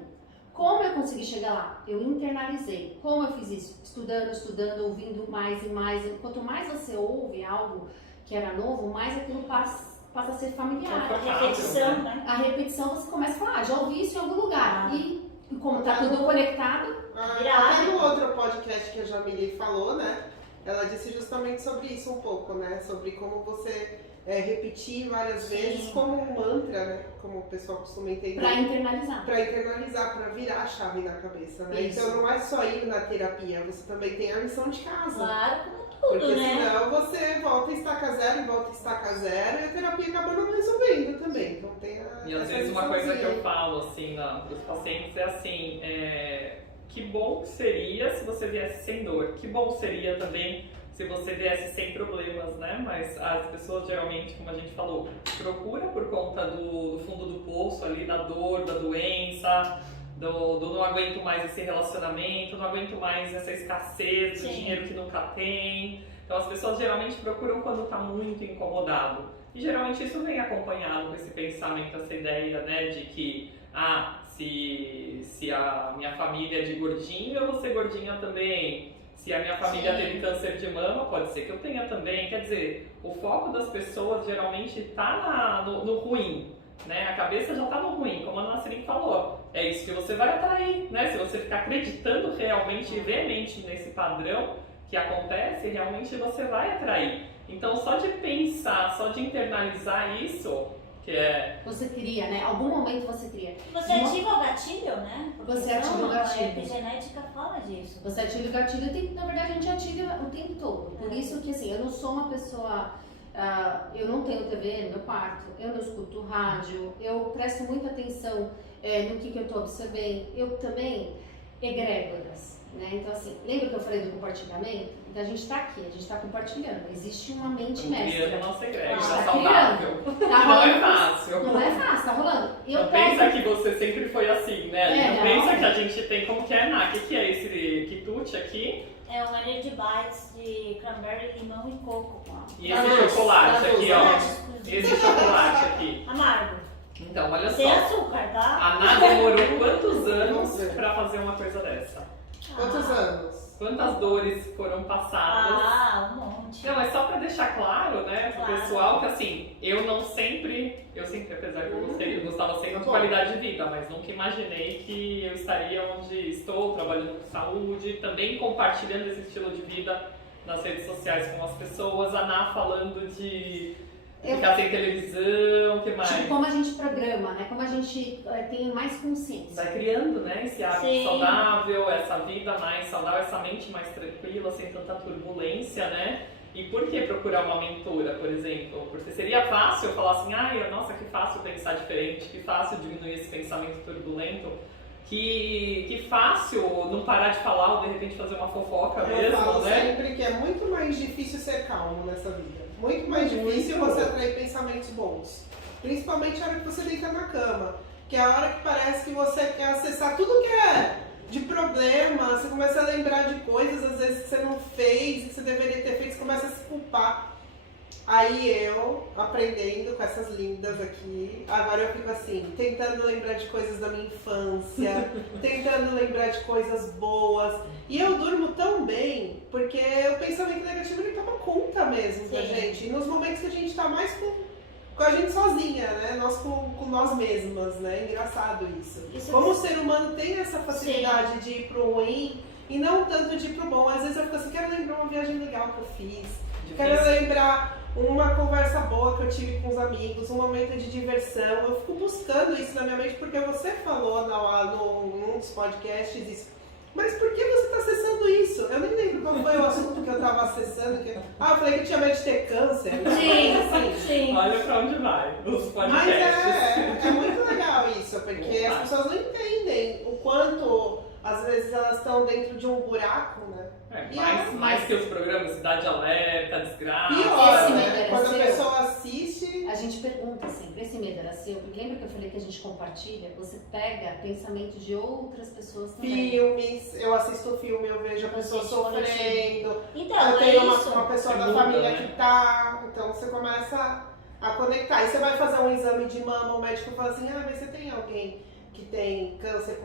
Como eu consegui chegar lá? Eu internalizei. Como eu fiz isso? Estudando, ouvindo mais e mais. Quanto mais você ouve algo que era novo, mais aquilo passa a ser familiar. Repetição, né? A repetição você começa a falar, já ouvi isso em algum lugar. E como tá tudo conectado, Até no outro podcast que a Jamile falou, né? Ela disse justamente sobre isso um pouco, né? Sobre como você repetir várias vezes como um mantra, né? Como o pessoal costuma entender. pra internalizar. Pra internalizar, pra virar a chave na cabeça, né? Isso. Então não é só ir na terapia, você também tem a lição de casa. Claro, como Porque tudo, né? senão você volta e estaca zero, e volta e estaca zero, e a terapia acaba não resolvendo também. Então tem E às essa vezes uma coisa que liçãozinha. eu falo assim para os pacientes é assim, que bom que seria se você viesse sem dor, que bom seria também se você viesse sem problemas, né? Mas as pessoas geralmente, como a gente falou, procura por conta do fundo do poço ali, da dor, da doença, do não aguento mais esse relacionamento, não aguento mais essa escassez do Sim. dinheiro que nunca tem. Então as pessoas geralmente procuram quando está muito incomodado. E geralmente isso vem acompanhado com esse pensamento, essa ideia, né, de que se a minha família é de gordinho, eu vou ser gordinha também. Se a minha família Sim. teve câncer de mama, pode ser que eu tenha também. Quer dizer, o foco das pessoas geralmente está no ruim, né? A cabeça já está no ruim, como a Nasrin falou. É isso que você vai atrair, né? Se você ficar acreditando realmente e veemente nesse padrão que acontece, realmente você vai atrair. Então, só de pensar, só de internalizar isso, que é... Você cria, né? Algum momento você cria. Você ativa o gatilho, né? Porque Você ativa o gatilho. A epigenética fala disso. Você ativa o gatilho, na verdade a gente ativa o tempo todo. Por isso que assim, eu não sou uma pessoa, eu não tenho TV no meu quarto, eu não escuto rádio, eu presto muita atenção no que eu estou observando. Eu também, egrégoras, né? Então assim, lembra que eu falei do compartilhamento? Então a gente está aqui, a gente está compartilhando. Existe uma mente Criando mestra. a nossa egrégora Tá saudável. Tá Não rolando. é fácil. Não é fácil, tá rolando. Não pensa que você sempre foi assim, né? Não não. pensa que a gente tem... Como que é, Ná? O que é esse quitute aqui? É um Energy Bites de cranberry, limão e coco. E esse chocolate aqui, ó. Esse chocolate aqui. Amargo. Então, olha Sem só. açúcar, tá? A Ná demorou quantos anos pra fazer uma coisa dessa? Quantos anos? Quantas dores foram passadas? Um monte. Não, é só pra deixar claro, né, pro Claro. pessoal que assim, eu sempre, apesar que eu gostava sempre de qualidade de vida, mas nunca imaginei que eu estaria onde estou, trabalhando com saúde, também compartilhando esse estilo de vida nas redes sociais com as pessoas, a Ná falando de ficar sem televisão, o que mais? Tipo, como a gente programa, né? Como a gente tem mais consciência. Vai criando, né, esse hábito Sim. saudável, essa vida mais saudável, essa mente mais tranquila, sem tanta turbulência, né? E por que procurar uma mentora, por exemplo? Porque seria fácil eu falar assim, ai, nossa, que fácil pensar diferente, que fácil diminuir esse pensamento turbulento, que fácil não parar de falar ou de repente fazer uma fofoca Eu mesmo, falo né? sempre que é muito mais difícil ser calmo nessa vida. Muito mais difícil você atrair pensamentos bons. Principalmente a hora que você deita na cama. Que é a hora que parece que você quer acessar tudo que é de problema, você começa a lembrar de coisas às vezes que você não fez e que você deveria ter feito, você começa a se culpar. Aí eu, aprendendo com essas lindas aqui, agora eu fico assim, tentando lembrar de coisas da minha infância, tentando lembrar de coisas boas. E eu durmo tão bem, porque o pensamento negativo ele toma conta mesmo da gente. E nos momentos que a gente tá mais com a gente sozinha, né? Nós com nós mesmas, né? Engraçado isso. Como o ser humano tem essa facilidade de ir pro ruim e não tanto de ir pro bom. Às vezes eu fico assim, quero lembrar uma viagem legal que eu fiz. Quero lembrar uma conversa boa que eu tive com os amigos, um momento de diversão. Eu fico buscando isso na minha mente porque você falou num dos podcasts isso. Mas por que você está acessando isso? Eu nem lembro qual foi o assunto que eu estava acessando. Eu falei que tinha medo de ter câncer. Sim. Olha pra onde vai, os podcasts. Mas é muito legal isso, porque as pessoas não entendem o quanto, às vezes, elas estão dentro de um buraco, né? Mais que os programas Cidade Alerta, Desgraça. Pior, Esse né? medo era Quando seu? a pessoa assiste... A gente pergunta sempre, esse medo era seu? Porque lembra que eu falei que a gente compartilha? Você pega pensamentos de outras pessoas também. Filmes, eu assisto filme, eu vejo a pessoa sofrendo. Então, Eu tenho isso. uma pessoa da família que tá, então você começa a conectar. E você vai fazer um exame de mama, o médico fala assim, mas você tem alguém que tem câncer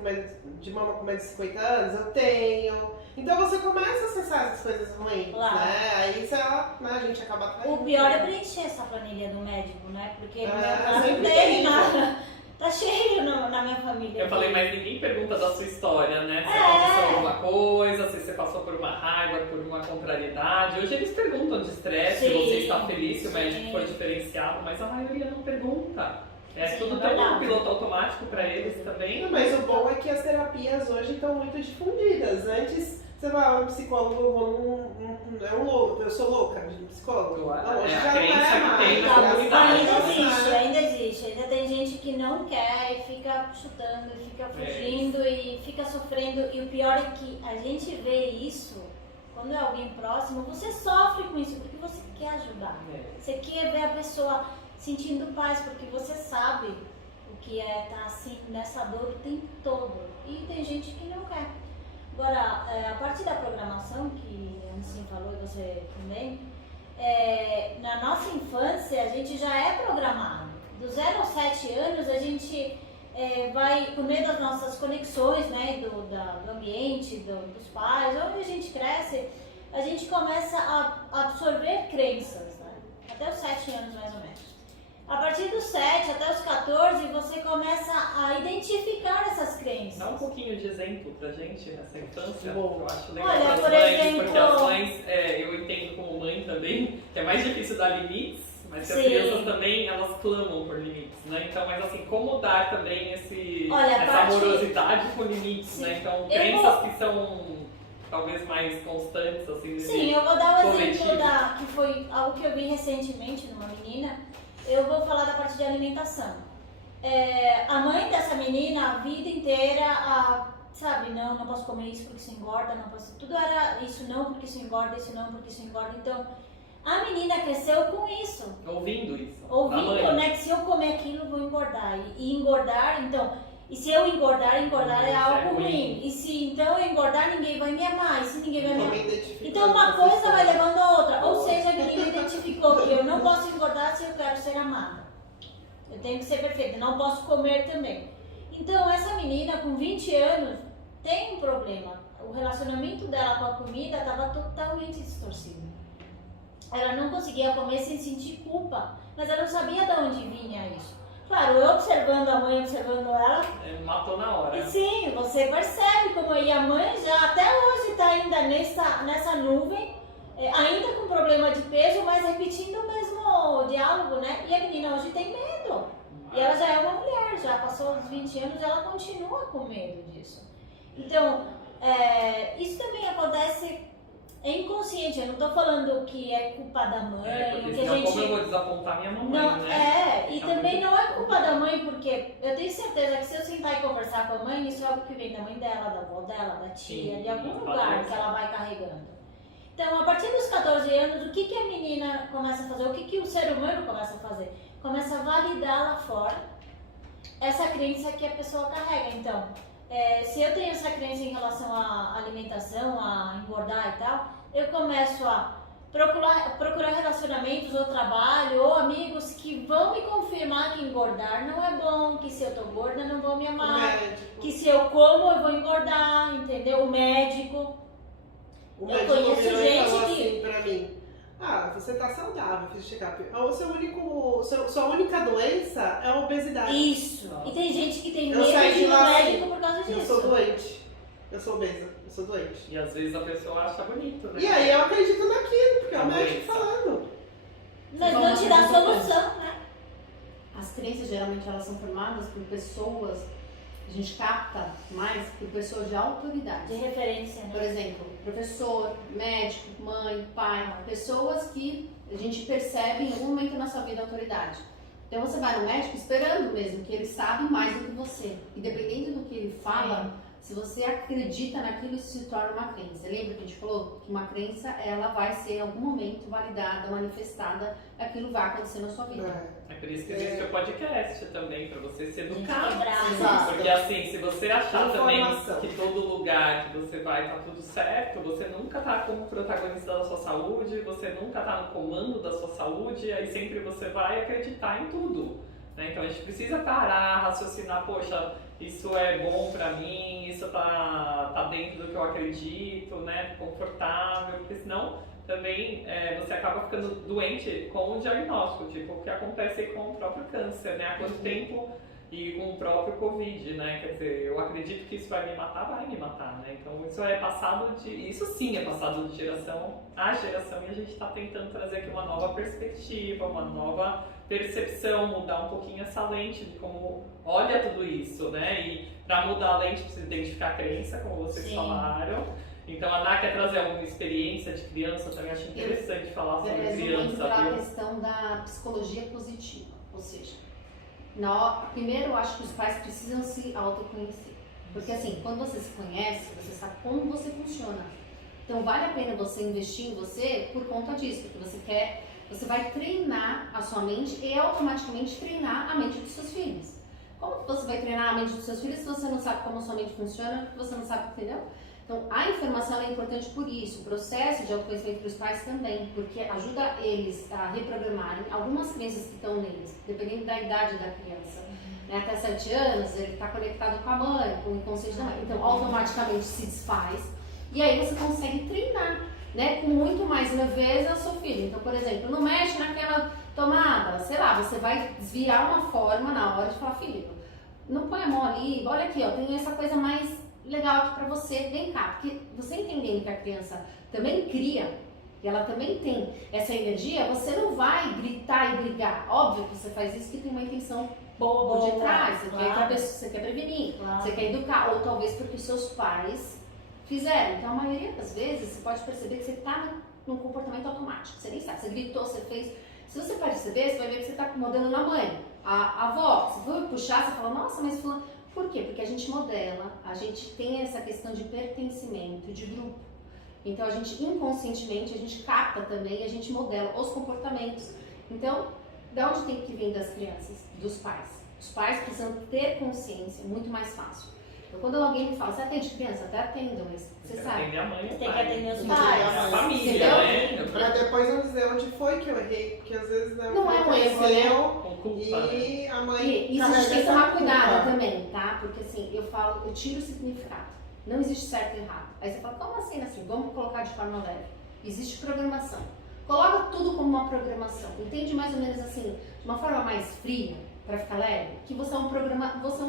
de mama com menos de 50 anos? Eu tenho. Então você começa a acessar essas coisas ruins, né? Aí a gente acaba traindo. O pior é preencher essa planilha do médico, né? Porque no meu caso sempre não tem tem, nada. Tá cheio na minha família. Eu falei, mas ninguém pergunta da sua história, né? Se É. aconteceu alguma coisa, se você passou por uma raiva, por uma contrariedade. Hoje eles perguntam de estresse, se Sim, você está feliz, se o sim. médico for diferenciado, mas a maioria não pergunta. É Sim, tudo é tão verdade. um piloto automático para eles também. Mas o bom é que as terapias hoje estão muito difundidas. Antes, você vai ao psicólogo, eu vou eu sou louca de psicólogo. Não, hoje É, já a não crença é que mais. tem na graças a comunidade. Deus, Ainda existe. Ainda tem gente que não quer e fica chutando, e fica fugindo e fica sofrendo. E o pior é que a gente vê isso, quando é alguém próximo, você sofre com isso porque você quer ajudar. Você quer ver a pessoa sentindo paz, porque você sabe o que é estar assim, nessa dor o tempo todo. E tem gente que não quer. Agora, a partir da programação, que a Anicim falou e você também, na nossa infância a gente já é programado. Do 0 aos 7 anos a gente vai, por meio das nossas conexões, né, do ambiente, dos pais, onde a gente cresce, a gente começa a absorver crenças, né? Até os 7 anos mais ou menos. A partir dos 7 até os 14, você começa a identificar essas crenças. Dá um pouquinho de exemplo pra gente nessa infância, Bom. eu acho legal Olha, para as por mães, exemplo- porque as mães, eu entendo como mãe também, que é mais difícil dar limites, mas que as Sim. crianças também, elas clamam por limites, né? Então, mas assim, como dar também Olha, a essa parte- amorosidade com limites, Sim. né? Então, Eu crenças vou- que são talvez mais constantes, assim, nesse Sim, eu vou dar um coletivo. exemplo que foi algo que eu vi recentemente numa menina. Eu vou falar da parte de alimentação. A mãe dessa menina, a vida inteira, sabe, não posso comer isso porque isso engorda, não posso. Tudo era isso não porque isso engorda, isso não porque isso engorda. Então, a menina cresceu com isso. Ouvindo isso. da Ouvindo, mãe. né, que se eu comer aquilo, eu vou engordar. E engordar, então, e se eu engordar é algo ruim. E se então eu engordar, ninguém vai me amar. E se ninguém vai me amar. Então uma coisa vai levando a outra. Ou seja, a menina identificou que eu não posso engordar se eu quero ser amada. Eu tenho que ser perfeita, não posso comer também. Então essa menina com 20 anos tem um problema. O relacionamento dela com a comida estava totalmente distorcido. Ela não conseguia comer sem sentir culpa, mas ela não sabia de onde vinha isso. Claro, eu observando a mãe, observando ela, Matou na hora. e sim, você percebe como e a mãe já até hoje está ainda nessa nuvem, ainda com problema de peso, mas repetindo o mesmo diálogo, né? E a menina hoje tem medo. E ela já é uma mulher, já passou os 20 anos e ela continua com medo disso. Então, isso também acontece é inconsciente. Eu não tô falando que é culpa da mãe, Porque o que a senão gente... como eu vou desapontar minha mamãe, Não, né? e também não é culpa da mãe, porque eu tenho certeza que se eu sentar e conversar com a mãe, isso é algo que vem da mãe dela, da avó dela, da tia, Sim, de algum sim, lugar pode que ela vai carregando. Então, a partir dos 14 anos, o que a menina começa a fazer? O que o ser humano começa a fazer? Começa a validar lá fora essa crença que a pessoa carrega. Então, se eu tenho essa crença em relação à alimentação, a engordar e tal, eu começo a procurar relacionamentos ou trabalho ou amigos que vão me confirmar que engordar não é bom, que se eu tô gorda não vão me amar, que se eu como eu vou engordar, entendeu? O médico. O Eu médico conheço virou e gente falou que- assim pra mim: ah, você tá saudável, fiz check-up. Sua única doença é a obesidade. Isso. E tem gente que tem Eu medo saí de de ir no lá médico assim, por causa Eu disso. sou doente. Eu sou obesa. Eu sou doente. E às vezes a pessoa acha bonito, né? E aí eu acredito naquilo, porque é A o médico doença. falando. Mas Vamos não te dá fazer uma coisa. solução, né? As crenças geralmente elas são formadas por pessoas, a gente capta mais por pessoas de autoridade. De referência, Por né? exemplo, professor, médico, mãe, pai, pessoas que a gente percebe em algum momento na sua vida a autoridade. Então você vai no médico esperando mesmo que ele sabe mais do que você. E dependendo do que ele fala, se você acredita naquilo, isso se torna uma crença. Lembra que a gente falou que uma crença, ela vai ser em algum momento validada, manifestada, aquilo vai acontecer na sua vida. É por isso que existe o podcast também, pra você se educar. Quebrar. Exato. Porque assim, se você achar também Informação. que todo lugar que você vai tá tudo certo, você nunca tá como protagonista da sua saúde, você nunca tá no comando da sua saúde, aí sempre você vai acreditar em tudo. Né? Então a gente precisa parar, raciocinar, poxa, isso é bom pra mim, isso tá dentro do que eu acredito, né? Confortável, porque senão também você acaba ficando doente com o diagnóstico, tipo o que acontece com o próprio câncer, né? Há quanto tempo e com o próprio Covid, né? Quer dizer, eu acredito que isso vai me matar, né? Então isso sim é passado de geração a geração e a gente está tentando trazer aqui uma nova perspectiva, uma nova percepção, mudar um pouquinho essa lente de como olha tudo isso, né? E para mudar a lente precisa identificar a crença, como vocês Sim. falaram. Então a Ná quer trazer alguma experiência de criança, também acho interessante falar sobre Resumindo criança, pela viu? questão da psicologia positiva, ou seja, primeiro eu acho que os pais precisam se autoconhecer, porque assim, quando você se conhece, você sabe como você funciona, então vale a pena você investir em você por conta disso, porque você vai treinar a sua mente e automaticamente treinar a mente dos seus filhos. Como que você vai treinar a mente dos seus filhos se você não sabe como a sua mente funciona, se você não sabe, entendeu? Então, a informação é importante por isso, o processo de autoconhecimento para os pais também, porque ajuda eles a reprogramarem algumas crenças que estão neles, dependendo da idade da criança. Né? Até 7 anos, ele está conectado com a mãe, com o inconsciente da mãe, então automaticamente se desfaz, e aí você consegue treinar, né, com muito mais leveza o seu filho. Então, por exemplo, não mexe naquela tomada, sei lá, você vai desviar uma forma na hora de falar, filho, não põe a mão ali, olha aqui, ó, tem essa coisa mais legal aqui pra você, vem cá, porque você entendendo que a criança também cria, e ela também tem essa energia, você não vai gritar e brigar. Óbvio que você faz isso que tem uma intenção boa por detrás, você quer que a pessoa, você quer prevenir, Claro. você quer educar, ou talvez porque seus pais fizeram. Então, a maioria das vezes, você pode perceber que você está num comportamento automático, você nem sabe, você gritou, você fez. Se você perceber, você vai ver que você está modelando a mãe, a avó. Se for puxar, você fala, nossa, mas fulano. Por quê? Porque a gente modela, a gente tem essa questão de pertencimento, de grupo. Então, a gente inconscientemente, a gente capta também, a gente modela os comportamentos. Então, da onde tem que vir das crianças? Dos pais. Os pais precisam ter consciência, muito mais fácil. Então, quando alguém me fala, você atende criança? Até atendo, mas você Tem que sabe. atender a mãe e o Tem que pai. atender os Tem que pais. atender A família, Entendeu? né? Pra depois não dizer onde foi que eu errei, porque às vezes Não é um erro, conheceu Com culpa, né? e a mãe E isso a gente carrega tem que essa tomar culpa. cuidado também, tá? Porque assim, eu tiro o significado. Não existe certo e errado. Aí você fala, como assim? Vamos colocar de forma leve. Existe programação. Coloca tudo como uma programação. Entende mais ou menos assim, de uma forma mais fria, para ficar leve, que você é um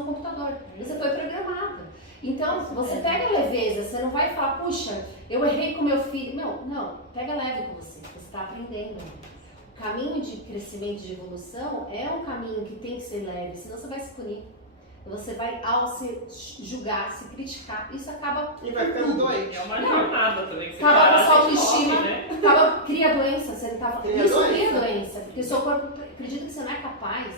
computador. Você foi programado. Então, você pega leveza, você não vai falar, puxa, eu errei com meu filho. Não, pega leve com você está aprendendo. O caminho de crescimento, de evolução, é um caminho que tem que ser leve, senão você vai se punir. Você vai, ao se julgar, se criticar, isso acaba E vai ficando doente. É uma jornada também que você acaba com a para, sua a gente autoestima, morre, né? cria doença, você não tá, Cria isso doença. cria doença, porque o seu corpo acredita que você não é capaz,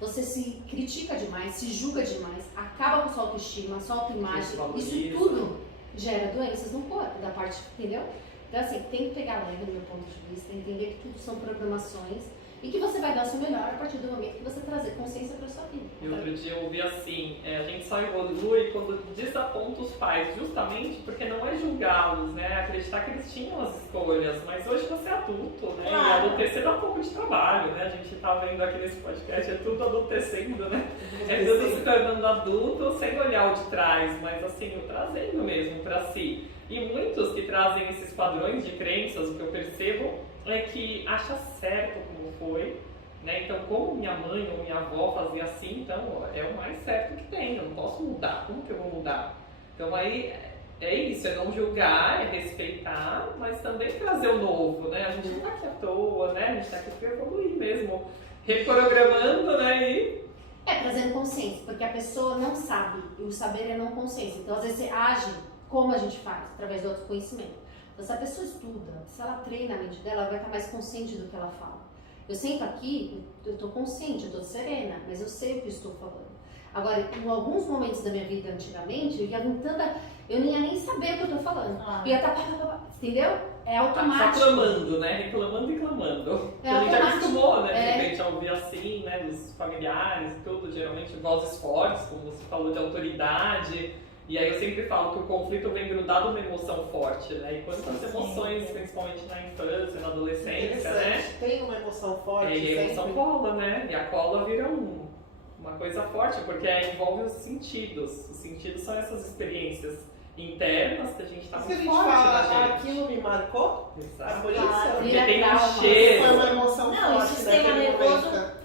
você se critica demais, se julga demais, acaba com a sua autoestima, a sua autoimagem, Desvaloriza. isso tudo gera doenças no corpo, da parte, entendeu? Então assim, tem que pegar leve do meu ponto de vista, entender que tudo são programações e que você vai dar o seu melhor a partir do momento que você trazer consciência para sua vida. E outro dia eu ouvi assim, a gente só evolui quando desaponta os pais, justamente porque não é julgá-los, né? Acreditar que eles tinham as escolhas, mas hoje você é adulto, né? Claro. E adultecer dá um pouco de trabalho, né? A gente tá vendo aqui nesse podcast, é tudo adultecendo, né? É tudo se tornando adulto sem olhar o de trás, mas assim, o trazendo mesmo pra si. E muitos que trazem esses padrões de crenças, o que eu percebo é que acha certo como foi, né? Então, como minha mãe ou minha avó fazia assim, então é o mais certo que tem, eu não posso mudar, como que eu vou mudar? Então aí é isso, é não julgar, é respeitar, mas também trazer o novo, né? A gente não tá aqui à toa, né? A gente tá aqui para evoluir mesmo, reprogramando, né? E Trazendo consciência, porque a pessoa não sabe, e o saber é não consciência. Então, às vezes, você age como a gente faz, através do autoconhecimento. Então, se a pessoa estuda, se ela treina a mente dela, ela vai estar mais consciente do que ela fala. Eu sento aqui, eu estou consciente, eu estou serena, mas eu sei o que eu estou falando. Agora, em alguns momentos da minha vida antigamente, eu ia eu não ia nem saber o que eu estou falando. Ah. Eu ia estar, entendeu? É só automático. clamando, né? Reclamando e clamando. É a gente automático. acostumou, né? De É. repente a ouvir assim, né? Dos familiares e tudo, geralmente vozes fortes, como você falou, de autoridade. E aí eu sempre falo que o conflito vem grudado numa emoção forte, né? E quantas emoções, principalmente na infância, na adolescência, né? Interessante. Tem uma emoção forte. E a emoção sempre. cola, né? E a cola vira uma coisa forte, porque aí envolve os sentidos. Os sentidos são essas experiências internas que a gente tá Isso que a muito gente forte fala, na gente. aquilo me marcou? É Exato. por isso? Claro. Porque Vira tem um trauma. cheiro. Foi uma emoção Não, o forte sistema naquele nervoso momento.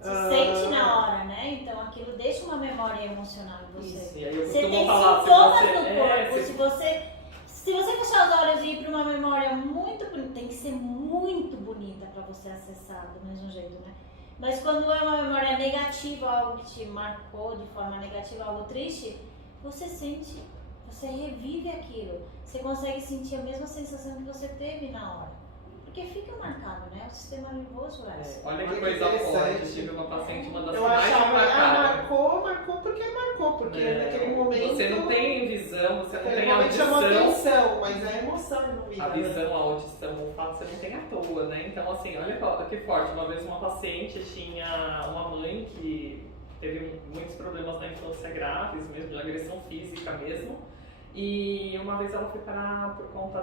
se sente na hora, né? Então aquilo deixa uma memória emocional em você. Isso, e aí eu Você costumo tem falar, sintomas se no você, corpo. Se você fechar os olhos e ir para uma memória muito bonita, tem que ser muito bonita para você acessar do mesmo jeito, né? Mas quando é uma memória negativa, algo que te marcou de forma negativa, algo triste, você sente, você revive aquilo. Você consegue sentir a mesma sensação que você teve na hora. Porque fica marcado, né? O sistema nervoso é assim. olha que Olha que coisa forte. interessante. Tive uma paciente, uma das Eu que mais achava, me marcaram. marcou porque É, naquele momento. Você não tem visão, você não Naquele tem momento chamou audição. atenção, mas a emoção envolvida. A visão, a audição, o fato você não tem à toa, né? Então, assim, olha que forte. Uma vez uma paciente tinha uma mãe que teve muitos problemas na infância graves, mesmo de agressão física mesmo. E uma vez ela foi parar por conta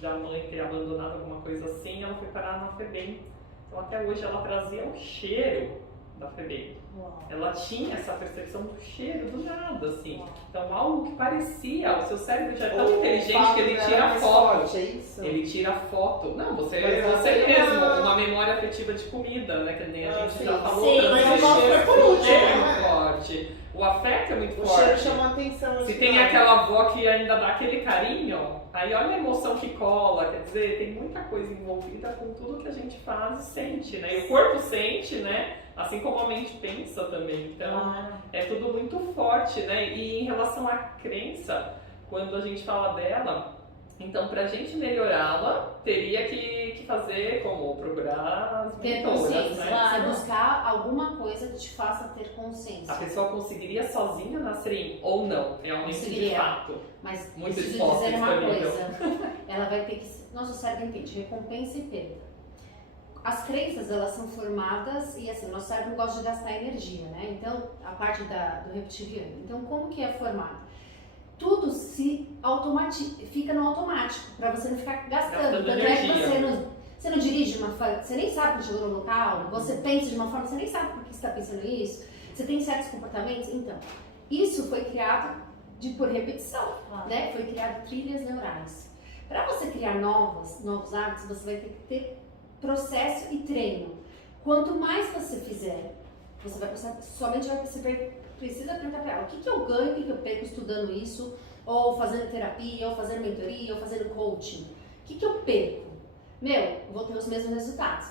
de a mãe ter abandonado alguma coisa assim, ela foi parar na FEBEM. Então, até hoje ela trazia o cheiro da FEBEM. Uau. Ela tinha essa percepção do cheiro do nada, assim. Então, algo que parecia, o seu cérebro já é tão inteligente que ele tira foto. Forte, é isso? Ele tira foto. Não, você Mas mesmo, tem uma memória afetiva de comida, né? Que nem a gente sim. já falou. Sim, pra mas você. o cheiro é por O último, cheiro é né? muito forte. O afeto é muito O forte. cheiro chama atenção. Se acho tem que aquela avó que ainda dá aquele carinho, aí olha a emoção que cola, quer dizer, tem muita coisa envolvida com tudo que a gente faz e sente, né? E o corpo sente, né? Assim como a mente pensa também. Então, Claro. é tudo muito forte, né? E em relação à crença, quando a gente fala dela, então pra gente melhorá-la, teria que fazer como? Procurar as Ter mentoras, consciência, né? Claro. você buscar alguma coisa que te faça ter consciência. A pessoa conseguiria sozinha nascer em ou não, realmente de Conseguiria. fato. Mas Muito preciso disposta, dizer uma disponível. coisa, ela vai ter que, nosso cérebro entende, recompensa e perda. As crenças, elas são formadas e assim, nosso cérebro gosta de gastar energia, né? Então, a parte do reptiliano. Então, como que é formado? Tudo fica no automático, para você não ficar gastando. Gastando Tanto é que energia. você não dirige uma forma, você nem sabe quando chegou no local, você pensa de uma forma, você nem sabe por que você está pensando isso, você tem certos comportamentos. Então, isso foi criado por repetição, Claro. né? Foi criado trilhas neurais. Para você criar novos hábitos, você vai ter que ter processo e treino. Quanto mais você fizer, você precisa perguntar para ela o que eu ganho, o que eu perco estudando isso, ou fazendo terapia, ou fazendo mentoria, ou fazendo coaching. O que eu perco? Vou ter os mesmos resultados.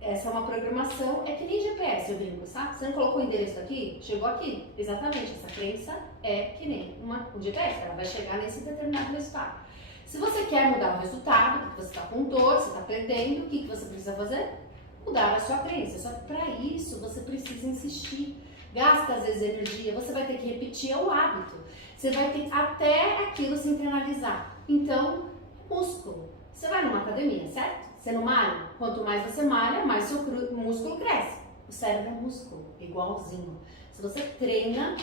essa é uma programação, é que nem GPS, eu brinco, sabe? Você não colocou o endereço aqui, chegou aqui. Exatamente, essa crença é que nem um GPS, ela vai chegar nesse determinado resultado. Se você quer mudar o resultado, porque você está com dor, você está perdendo, o que você precisa fazer? Mudar a sua crença. Só que para isso você precisa insistir. Gasta às vezes energia, você vai ter que repetir o hábito. Você vai ter até aquilo se internalizar. Então, músculo. Você vai numa academia, certo? Você não malha? Quanto mais você malha, mais seu músculo cresce. O cérebro é músculo, igualzinho. Se você treina,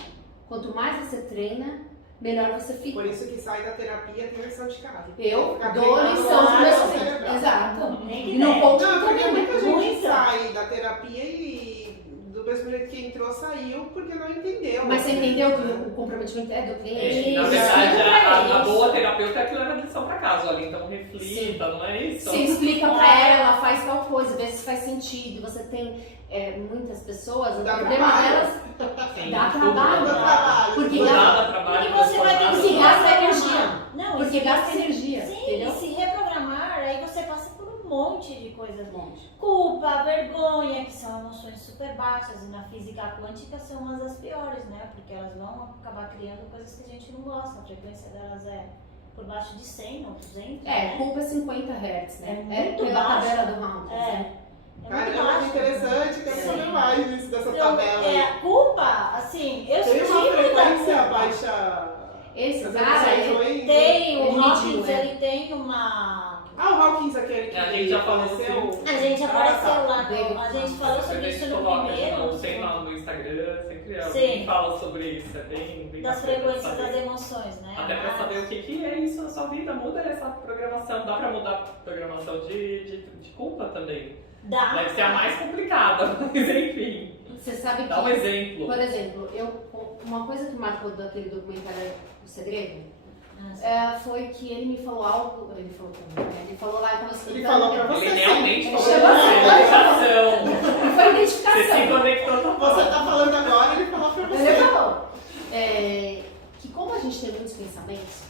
quanto mais você treina, melhor você fica. Por isso que sai da terapia tem lição de casa. Eu Fica dou treinando lição lá pro meu no filho. cerebral. Exato. Nem que E no der. coaching Não, porque também, muita gente muita. sai da terapia e do mesmo jeito que entrou, saiu porque não entendeu. Mas você entendeu que o comprometimento é do cliente? Na Isso, verdade, é a isso. boa terapeuta é que leva lição pra casa, olha, então reflita, não é isso? Você explica pra ela, faz tal coisa, vê se faz sentido. Você tem muitas pessoas, o Dá problema trabalho. delas Sim, dá tudo. trabalho. Dá trabalho. Porque Cuidar gasta, da trabalho, Porque você vai ter que Porque se gasta reprogramar. energia. Não, porque e gasta se- energia, Sim, entendeu? e se reprogramar, aí você passa por um monte de coisas. Monte. Culpa, vergonha, que são emoções super baixas, e na física quântica são umas das piores, né? Porque elas vão acabar criando coisas que a gente não gosta. A frequência delas é por baixo de 100 ou 200, né? Culpa é 50 Hz, né? É muito pela baixo. tabela do Hawkins. É, né? muito Caramba, baixo. que interessante, quero Sim. saber mais disso, dessa Então, tabela aí. culpa, assim, eu Tem senti uma muita frequência culpa. baixa. Esse Essas cara, emoções ele ruins? Tem, o Ele Hawkins, mediu, né? ele tem uma... Ah, o Hawkins, aquele que A gente já falou faleceu. assim. A gente apareceu tá. lá, a gente falou sobre isso no primeiro. Tem lá no Instagram, sempre Sim. alguém fala sobre isso, é bem Das bacana frequências saber. das emoções, né? Até pra saber o que é isso na sua vida, muda essa programação. Dá pra mudar a programação de culpa também. Dá. Deve ser a mais complicada, mas enfim. você sabe Dá um que, exemplo. por exemplo, uma coisa que marcou daquele documentário O Segredo, foi que ele me falou algo, ele falou pra mim, né? Ele falou lá, eu tava Ele falou pra você. Ele realmente Ele falou chegou pra assim. você, Foi Você se identificação. conectou total. Você tá falando agora, ele falou pra você. Ele falou que como a gente tem muitos pensamentos,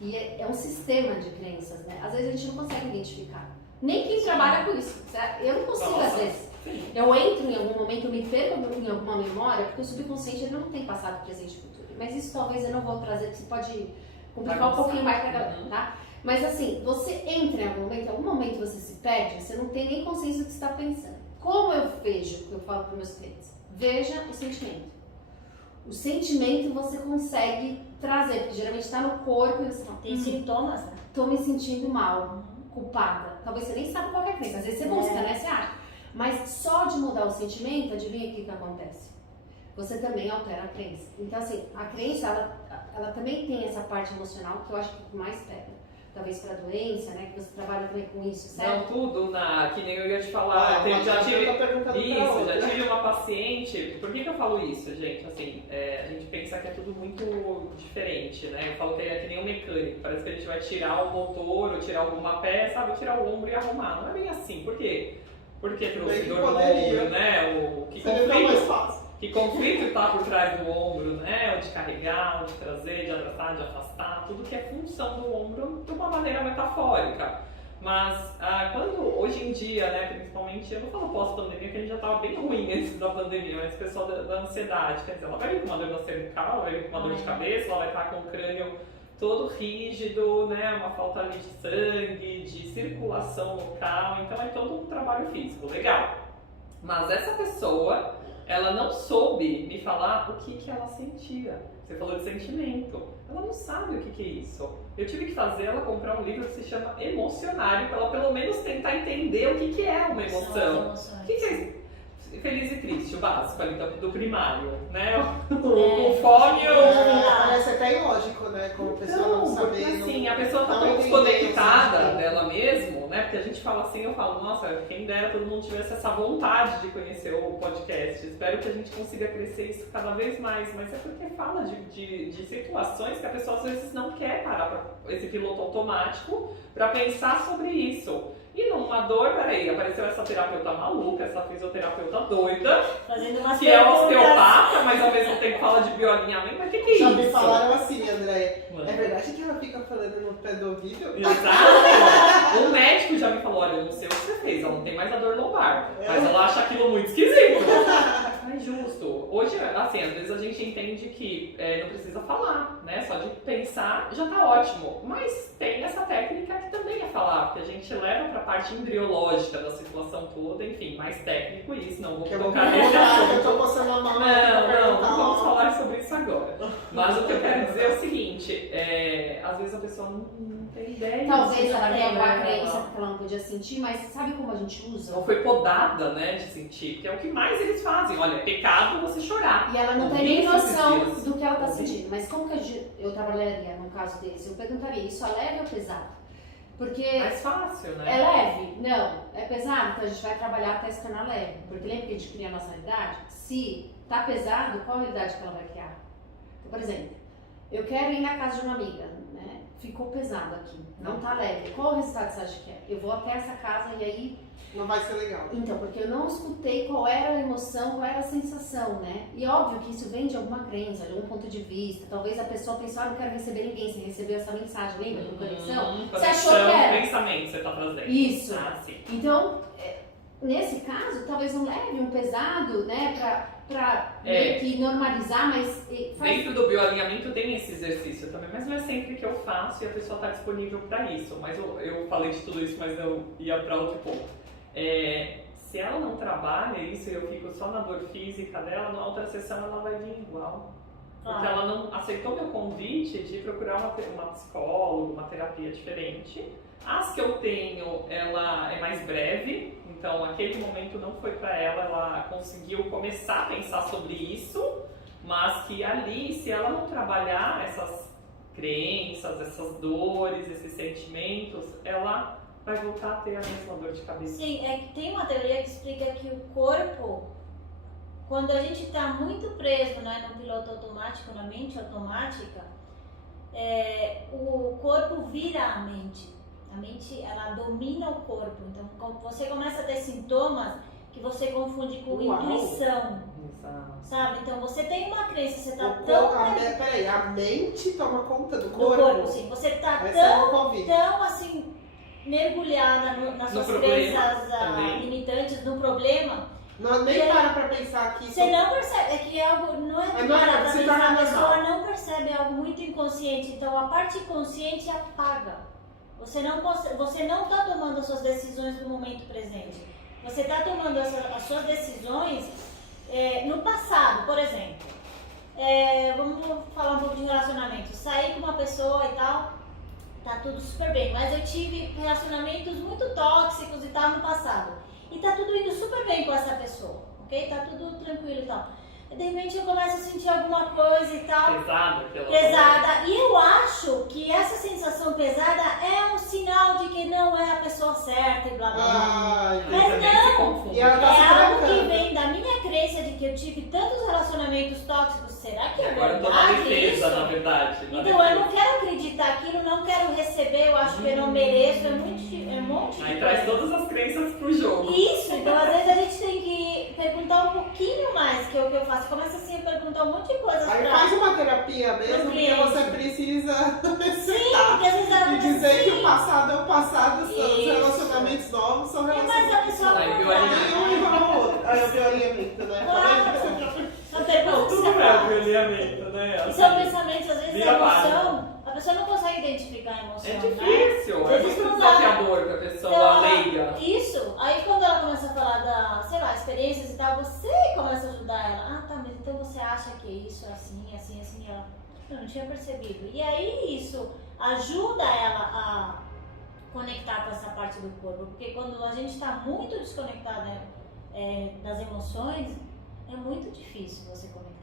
e é um sistema de crenças, né? Às vezes a gente não consegue identificar. Nem quem trabalha com isso. Certo? Eu não consigo, Nossa. às vezes. Sim. Eu entro em algum momento, eu me perco em alguma memória, porque o subconsciente ele não tem passado, presente e futuro. Mas isso talvez eu não vou trazer, que você pode complicar um pouquinho mais pra galera, tá? Mas assim, você entra em algum momento você se perde, você não tem nem consciência do que você está pensando. Como eu vejo, que eu falo para meus clientes, veja o sentimento. O sentimento você consegue trazer, porque geralmente está no corpo e você fala, Tem sintomas, né? tô me sentindo mal, culpada. Talvez você nem saiba qual é a crença, às vezes você busca, né? Você acha. Mas só de mudar o sentimento, adivinha o que acontece? Você também altera a crença. Então assim, a crença, ela também tem essa parte emocional que eu acho que mais pega. Talvez para doença, né? Que você trabalha também com isso, Não, certo? tudo, que nem eu ia te falar. Uma já tive. terapeuta perguntando pra Isso, outra. já tive uma paciente. Por que eu falo isso, gente? Assim, a gente pensa que é tudo muito diferente, né? Eu falo que é que nem um mecânico. Parece que a gente vai tirar o motor ou tirar alguma peça, vai tirar o ombro e arrumar. Não é bem assim. Por quê? Porque trouxe Bem que dor no poderia. ombro, né? Seria tão mais fácil. Que conflito está por trás do ombro, né? O de carregar, o de trazer, de abraçar, de afastar, tudo que é função do ombro de uma maneira metafórica. Mas quando hoje em dia, né, principalmente, eu não falo pós-pandemia, porque a gente já estava bem ruim antes da pandemia, mas o pessoal da ansiedade, quer dizer, ela vai vir com uma dor na cervical, vai vir com uma dor de cabeça, ela vai estar com o crânio todo rígido, né, uma falta ali de sangue, de circulação local, então é todo um trabalho físico, legal. Mas essa pessoa, ela não soube me falar o que ela sentia. Você falou de sentimento. Ela não sabe o que é isso. Eu tive que fazer ela comprar um livro que se chama Emocionário, para ela pelo menos tentar entender o que é uma emoção. O que é feliz e triste, o básico ali do primário, né? O fome e o... Parece até ilógico, né? Como a pessoa não Porque saber. assim, a pessoa tá não tão entender desconectada o sentimento. dela mesmo, né? Porque a gente fala assim, eu falo, nossa, quem dera todo mundo tivesse essa vontade de conhecer o podcast. Espero que a gente consiga crescer isso cada vez mais, mas é porque fala de situações que a pessoa às vezes não quer parar pra esse piloto automático para pensar sobre isso. E numa dor, peraí, apareceu essa terapeuta maluca, essa fisioterapeuta doida, Fazendo umas que é perguntas. osteopata, mas ao mesmo tempo fala de bioalinhamento, mas o que é Já isso? me falaram assim, André. Mano. É verdade que ela fica falando no pé do ouvido? Exato! Um médico já me falou, olha, eu não sei o que você fez, ela não tem mais a dor lombar, mas ela acha aquilo muito esquisito. Não é justo. Hoje, assim, às vezes a gente entende que não precisa falar, né? Só de pensar já tá ótimo. Mas tem essa técnica que também é falar, porque a gente leva pra parte embriológica da situação toda, enfim, mais técnico isso, não vou tocar nesse assunto. Eu tô passando a mão. Não vamos falar sobre isso agora. Mas o que eu quero dizer é o seguinte, às vezes a pessoa não tem ideia. Talvez ela tenha problema. uma crença que ela não podia sentir, mas sabe como a gente usa? Não foi podada, né, de sentir, porque é o que mais eles fazem. Olha, é pecado você chorar. E ela não tem Ouvi nem isso noção esses dias. do que ela tá Ouvi. sentindo. Mas como que eu trabalharia no caso desse? Eu perguntaria, isso é leve ou pesado? Porque Mais fácil, né? é leve? Não. É pesado? Então a gente vai trabalhar até se tornar leve. Porque lembra que a gente cria a nossa realidade? Se tá pesado, qual a realidade que ela vai criar? Então, por exemplo, eu quero ir na casa de uma amiga, né? Ficou pesado aqui, não tá leve. Qual o resultado você acha que é? Eu vou até essa casa e aí... Não vai ser legal. Então, porque eu não escutei qual era a emoção, qual era a sensação, né? E óbvio que isso vem de alguma crença, de algum ponto de vista. Talvez a pessoa pensou, não quero receber ninguém, você recebeu essa mensagem, lembra do conexão? Você achou que era? Pensamento você tá trazendo. Isso. Ah, sim. Então, nesse caso, talvez não leve um pesado, né, pra meio que normalizar, mas faz... Dentro do bioalinhamento tem esse exercício também, mas não é sempre que eu faço e a pessoa está disponível para isso. Mas eu falei de tudo isso, mas eu ia para outro ponto. Se ela não trabalha isso e eu fico só na dor física dela, na outra sessão ela vai vir igual. Porque ela não aceitou meu convite de procurar uma psicóloga, uma terapia diferente. As que eu tenho, ela é mais breve, então aquele momento não foi para ela, ela conseguiu começar a pensar sobre isso, mas que ali, se ela não trabalhar essas crenças, essas dores, esses sentimentos, ela vai voltar a ter a mesma dor de cabeça. Sim, é que tem uma teoria que explica que o corpo, quando a gente está muito preso, né, no piloto automático, na mente automática, o corpo vira a mente. A mente, ela domina o corpo. Então, você começa a ter sintomas que você confunde com intuição. Exato. Sabe? Então, você tem uma crença, você está Peraí, a mente toma conta do do corpo? corpo, sim. Você está Esse é o Covid. tão assim, mergulhada nas No suas problema crenças também. limitantes, no problema. Não, nem E aí, para pensar que isso... Você não percebe, é que é algo, não é É que normal, para pra se pensar, torna a pessoa normal. não percebe, é algo muito inconsciente. Então a parte consciente apaga. Você não está tomando as suas decisões no momento presente. Você está tomando as suas decisões no passado, por exemplo. Vamos falar um pouco de relacionamento. Saí com uma pessoa e tal, tá tudo super bem, mas eu tive relacionamentos muito tóxicos e tal no passado. E tá tudo indo super bem com essa pessoa, ok? Tá tudo tranquilo e tal. E de repente eu começo a sentir alguma coisa e tal. Pesada aquela Pesada. E eu acho que essa sensação pesada é um sinal de que não é a pessoa certa e blá blá blá. Ai, Mas também se não. confunde. E ela É tá se algo que trancando. vem da minha crença de que eu tive tantos relacionamentos tóxicos. Será que é Agora eu tô na verdade defesa, isso? na verdade. na Então eu não defesa. quero acreditar aquilo, não quero receber, eu acho que eu não mereço, é um monte de Aí traz coisa. todas as crenças pro jogo. Isso, então às vezes a gente tem que perguntar um pouquinho mais, que é o que eu faço. Começa assim a perguntar um monte de coisas Aí pra... faz uma terapia mesmo, porque cliente. você precisa Sim, sentar porque às vezes ela e começa dizer que assim, o passado é o passado, os Isso. relacionamentos novos são mas a relacionamentos pessoa novos. Aí, não bioalinhamento. E um igual ao outro. Aí é o bioalinhamento, né? Claro. São perguntas Não, que tudo você é faz. bioalinhamento, né? E são pensamentos, às vezes Vira a emoção, a pessoa não consegue identificar a emoção, É né? difícil, Às é vezes muito não dá. desafiador pra pessoa Então, leiga. Isso, aí quando ela começa a falar da, sei lá, experiências e tal, você começa a ajudar ela. Ah, tá, mas então você acha que isso é assim, assim, assim, ela, eu não tinha percebido. E aí isso ajuda ela a conectar com essa parte do corpo, porque quando a gente está muito desconectada das emoções, é muito difícil você conectar.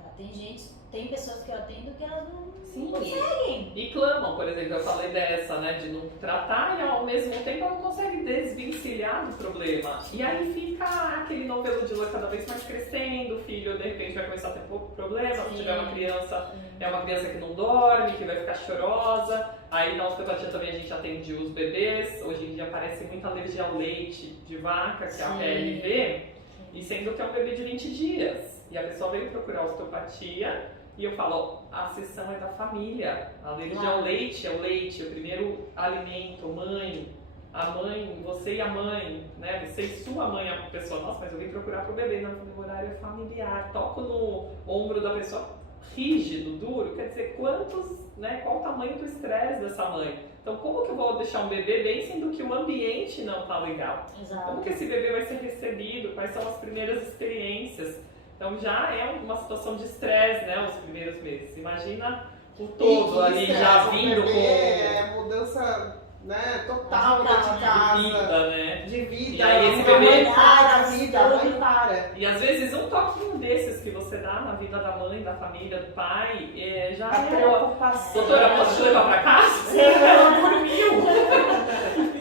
Tem pessoas que eu atendo que elas não conseguem. E clamam, por exemplo, eu falei dessa, né, de não tratar e ao mesmo tempo ela não consegue desvencilhar do problema. E aí fica aquele novelo de lua cada vez mais crescendo, o filho de repente vai começar a ter pouco problema, se tiver uma criança, é uma criança que não dorme, que vai ficar chorosa. Aí na osteopatia também a gente atende os bebês, hoje em dia aparece muita alergia ao leite de vaca, que é a PLV, e sendo que é um bebê de 20 dias. E a pessoa veio procurar osteopatia e eu falo, a sessão é da família. A alergia ao leite é o leite, o primeiro alimento, mãe. a mãe, você e a mãe, né? Você e sua mãe é uma pessoa, nossa, mas eu vim procurar pro bebê no horário familiar, toco no ombro da pessoa, rígido, duro, quer dizer, qual o tamanho do estresse dessa mãe? Então, como que eu vou deixar um bebê bem sendo que o ambiente não tá legal? Exato. Como que esse bebê vai ser recebido? Quais são as primeiras experiências? Então, já é uma situação de estresse, né, os primeiros meses. Imagina o todo ali já vindo com... É mudança, né, total de casa. De vida, né? De vida. E aí esse a mãe bebê- para a vida, a mãe para. E às vezes um toquinho desses que você dá na vida da mãe, da família, do pai, já A é... preocupação. Doutora, posso te levar pra casa? Ela dormiu.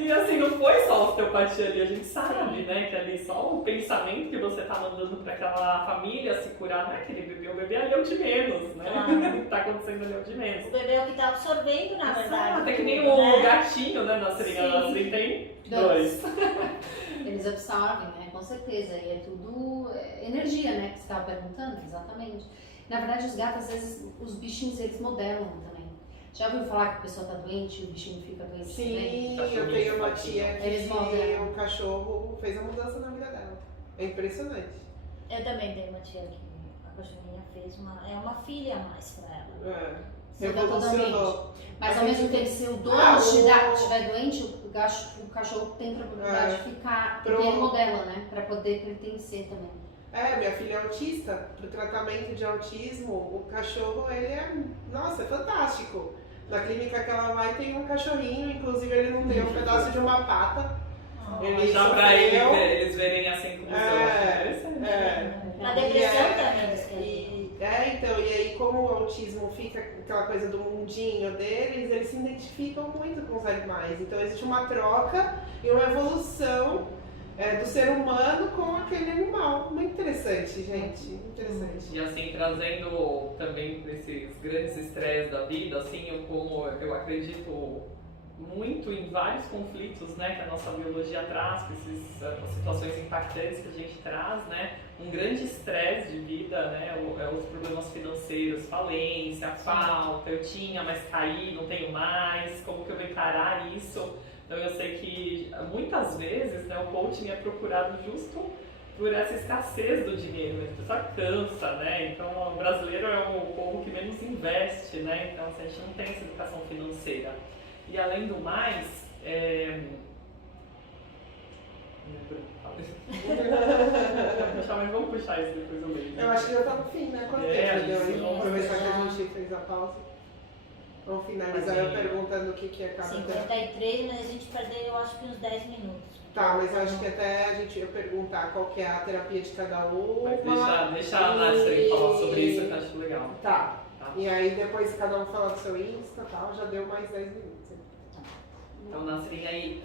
E assim, não foi só a osteopatia ali, a gente sabe, né, que ali só o pensamento que você tá mandando pra aquela família se curar, não é aquele bebê, o bebê ali é o de menos, né? O que tá acontecendo ali é o de menos. O bebê é o que tá absorvendo, na verdade. Até que nem tudo, o né? gatinho, né, na seringa, Sim. na seringa tem dois. Eles absorvem, né? Com certeza. E é tudo energia, né? Que você estava perguntando, exatamente. Na verdade, os gatos, às vezes, os bichinhos, eles modelam também. Já ouviu falar que a pessoa tá doente e o bichinho fica doente também? Sim, eu tenho uma tia Eles que modelam. o cachorro fez a mudança na vida dela. É impressionante. Eu também tenho uma tia que a cachorrinha fez uma filha a mais pra ela. É. Muda Revolucionou. Mas ao mesmo tempo, se o dono estiver doente, o cachorro tem probabilidade de ficar, porque ele modela, né? Pra poder pertencer também. Minha filha é autista. Pro tratamento de autismo, o cachorro, ele é, nossa, é fantástico. Na clínica que ela vai tem um cachorrinho, inclusive ele não tem um pedaço de uma pata. Ele Já pra sofreu. eles verem essa inclusão. Na depressão também, eles querem. Então, e aí como o autismo fica aquela coisa do mundinho deles, eles se identificam muito com os animais. Então existe uma troca e uma evolução do ser humano com aquele animal. Muito interessante, gente. Muito interessante. E assim, trazendo também esses grandes estresses da vida, assim, eu acredito muito em vários conflitos, né, que a nossa biologia traz, com essas situações impactantes que a gente traz, né, um grande estresse de vida, né, os problemas financeiros, falência, falta, eu tinha, mas caí, não tenho mais, como que eu vou encarar isso? Então eu sei que muitas vezes, né, o coaching é procurado justo por essa escassez do dinheiro, a pessoa cansa, né, então o brasileiro é o povo que menos investe, né, então assim, a gente não tem essa educação financeira. E além do mais, mas vamos puxar isso depois eu leio. Eu acho que já tá no fim, né? Quanto tempo deu? Vamos aproveitar que a gente fez a pausa. Vamos finalizar eu perguntando o que é cada 53, mas a gente perdeu, eu acho que uns 10 minutos. Tá, mas eu acho que até a gente ia perguntar qual que é a terapia de cada uma. Mas deixa a Nath falar sobre isso, que eu acho legal. Tá. E aí depois cada um fala do seu Insta e tal, já deu mais 10 minutos. Então, Nasrin, aí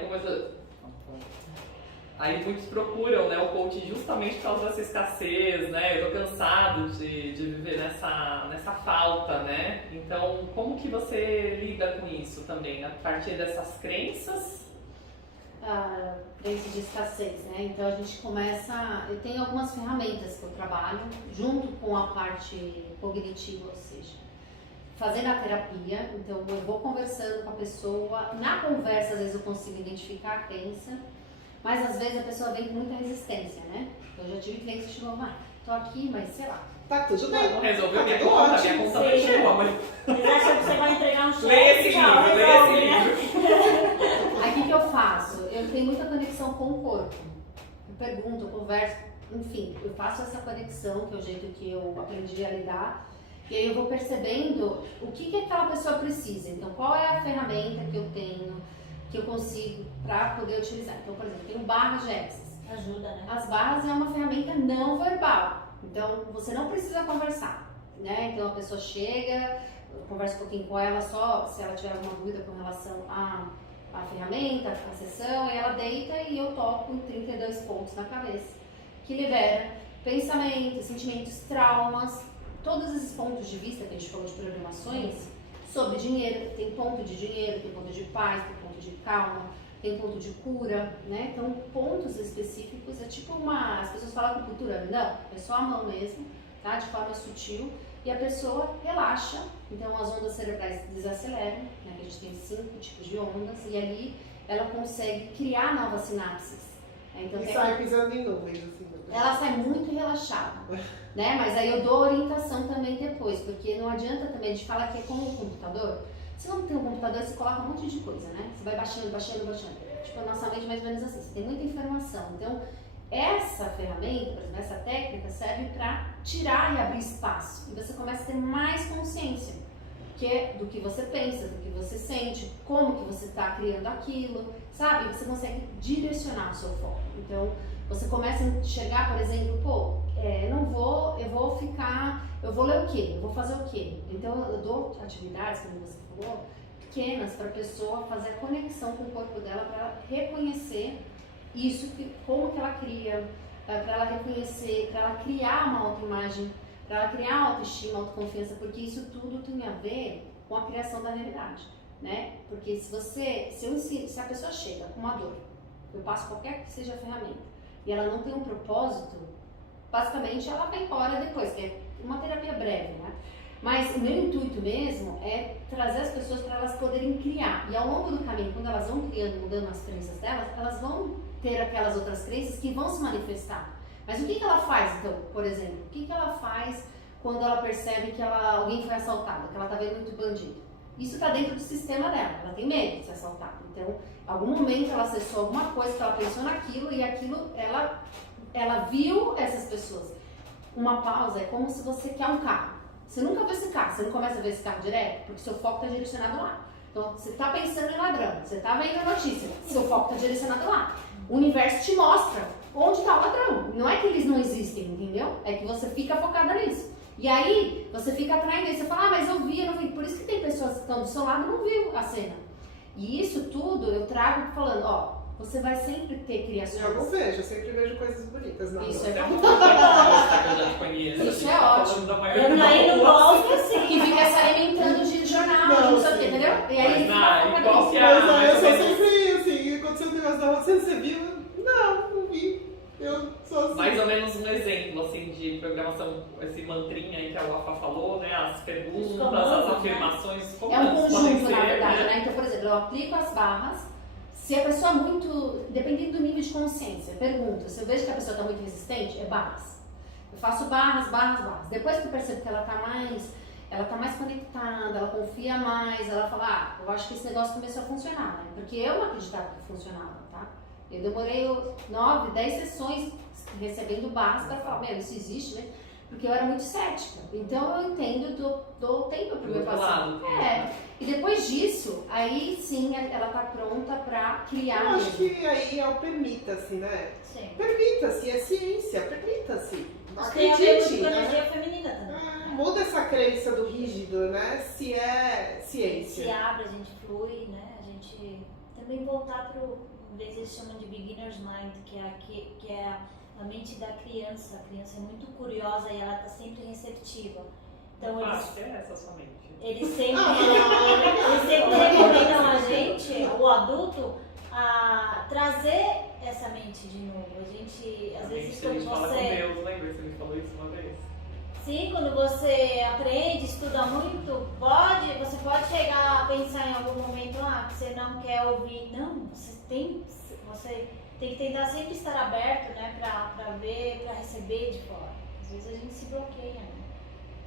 começa... Aí muitos procuram, né, o coaching justamente por causa dessa escassez, né? Eu tô cansado de viver nessa falta, né? Então, como que você lida com isso também? A partir dessas crenças? Crença de escassez, né? Então a gente começa... Eu tenho algumas ferramentas que eu trabalho junto com a parte cognitiva, ou seja, fazendo a terapia. Então eu vou conversando com a pessoa. Na conversa, às vezes eu consigo identificar a crença, mas às vezes a pessoa vem com muita resistência, né? Eu já tive clientes que chegam, tô aqui, mas sei lá. Tá tudo bem. Não resolveu minha tudo conta, ótimo. minha conta não chegou, mas... Eles acham que você vai entregar um cheque. Leia esse tchau, livro, resolve, leia né? esse livro. Aí o que eu faço? Eu tenho muita conexão com o corpo. Eu pergunto, eu converso, enfim, eu faço essa conexão, que é o jeito que eu aprendi a lidar. E aí eu vou percebendo o que aquela pessoa precisa. Então, qual é a ferramenta que eu tenho, que eu consigo para poder utilizar. Então, por exemplo, eu tenho barras de Access. Ajuda, né? As barras é uma ferramenta não verbal. Então, você não precisa conversar, né? Então, a pessoa chega, eu converso um pouquinho com ela só, se ela tiver alguma dúvida com relação à ferramenta, à sessão, e ela deita e eu toco em 32 pontos na cabeça, que libera pensamentos, sentimentos, traumas, todos esses pontos de vista que a gente falou de programações sobre dinheiro. Tem ponto de dinheiro, tem ponto de paz, tem ponto de calma, tem ponto de cura, né? Então, pontos específicos é tipo as pessoas falam acupuntura, não, é só a mão mesmo, tá? De forma sutil, e a pessoa relaxa, então as ondas cerebrais desaceleram, né? Que a gente tem 5 tipos de ondas, e ali ela consegue criar novas sinapses. Então, E sai pisando em nuvens, assim. ela sai muito relaxada, né? Mas aí eu dou orientação também depois, porque não adianta também, a gente fala que é como um computador. Se não tem um computador, você coloca um monte de coisa, né? Você vai baixando. Tipo, a nossa mente é mais ou menos assim, você tem muita informação. Então, essa ferramenta, por exemplo, essa técnica serve para tirar e abrir espaço. E você começa a ter mais consciência do que você pensa, do que você sente, como que você está criando aquilo, sabe? Você consegue direcionar o seu foco. Então, você começa a enxergar, por exemplo, eu vou ler o quê? Eu vou fazer o quê? Então, eu dou atividades, como você falou, pequenas para a pessoa fazer a conexão com o corpo dela para reconhecer isso, como que ela cria, para ela reconhecer, para ela criar uma autoimagem, para ela criar autoestima, autoconfiança, porque isso tudo tem a ver com a criação da realidade, né? Porque se a pessoa chega com uma dor, eu passo qualquer que seja a ferramenta, e ela não tem um propósito, basicamente ela vai embora depois, que é uma terapia breve, né? Mas o meu intuito mesmo é trazer as pessoas para elas poderem criar. E ao longo do caminho, quando elas vão criando, mudando as crenças delas, elas vão ter aquelas outras crenças que vão se manifestar. Mas o que ela faz, então, por exemplo? O que ela faz quando ela percebe que alguém foi assaltada, que ela está vendo muito bandido? Isso está dentro do sistema dela, ela tem medo de ser assaltada. Então, em algum momento ela acessou alguma coisa, que ela pensou naquilo, e aquilo, ela viu essas pessoas. Uma pausa é como se você quer um carro. Você nunca viu esse carro, você não começa a ver esse carro direto, porque seu foco está direcionado lá. Então, você está pensando em ladrão, você está vendo a notícia, seu foco está direcionado lá. O universo te mostra onde está o ladrão. Não é que eles não existem, entendeu? É que você fica focada nisso. E aí, você fica atraindo isso, você fala, mas eu vi, eu não vi. Por isso que tem pessoas que estão do seu lado e não viu a cena. E isso tudo eu trago falando, você vai sempre ter criações. Eu não vejo, eu sempre vejo coisas bonitas. Não. Isso é É muito legal, que eu já te conheço. Isso é ótimo. Eu aí não gosto assim. Que fica se alimentando de jornal, não sei o que, entendeu? E aí Mas, fica igual que Mas a... eu sou sempre assim, aconteceu um negócio da rua, você viu? Não vi. Eu sou assim. Mais ou menos um exemplo, assim, de programação, esse mantrinha aí que a Wafa falou, né? As perguntas, as afirmações, como é um elas podem conjunto, ser, na verdade, né? Então, por exemplo, eu aplico as barras. Se a pessoa dependendo do nível de consciência, pergunta, se eu vejo que a pessoa está muito resistente, é barras. Eu faço barras. Depois que eu percebo que ela está mais conectada, ela confia mais, ela fala, eu acho que esse negócio começou a funcionar, né? Porque eu não acreditava que funcionava, tá? Eu demorei 9, 10 sessões recebendo barras para falar, isso existe, né? Porque eu era muito cética. Então eu entendo, dou tempo para o meu paciente. E depois disso, aí sim ela está pronta para criar. Eu acho que aí é o permita-se, né? Sim. Permita-se, é ciência, permita-se. Isso tem a ver com Acredite, psicologia né? feminina também. Muda essa crença do rígido, né? Se é Se ciência. abre, a gente flui, né? A gente também voltar para o, às vezes eles chamam de beginner's mind, que é a mente da criança. A criança é muito curiosa e ela está sempre receptiva. Então Acho que é essa a sua mente. eles sempre recomendam a gente, o adulto, a trazer essa mente de novo. A gente, às vezes, a gente quando fala com você... Deus, lembra? Você me falou isso uma vez. Sim, quando você aprende, estuda muito, você pode chegar a pensar em algum momento que você não quer ouvir. Não, você tem que tentar sempre estar aberto, né, pra ver, pra receber de fora. Às vezes a gente se bloqueia, né?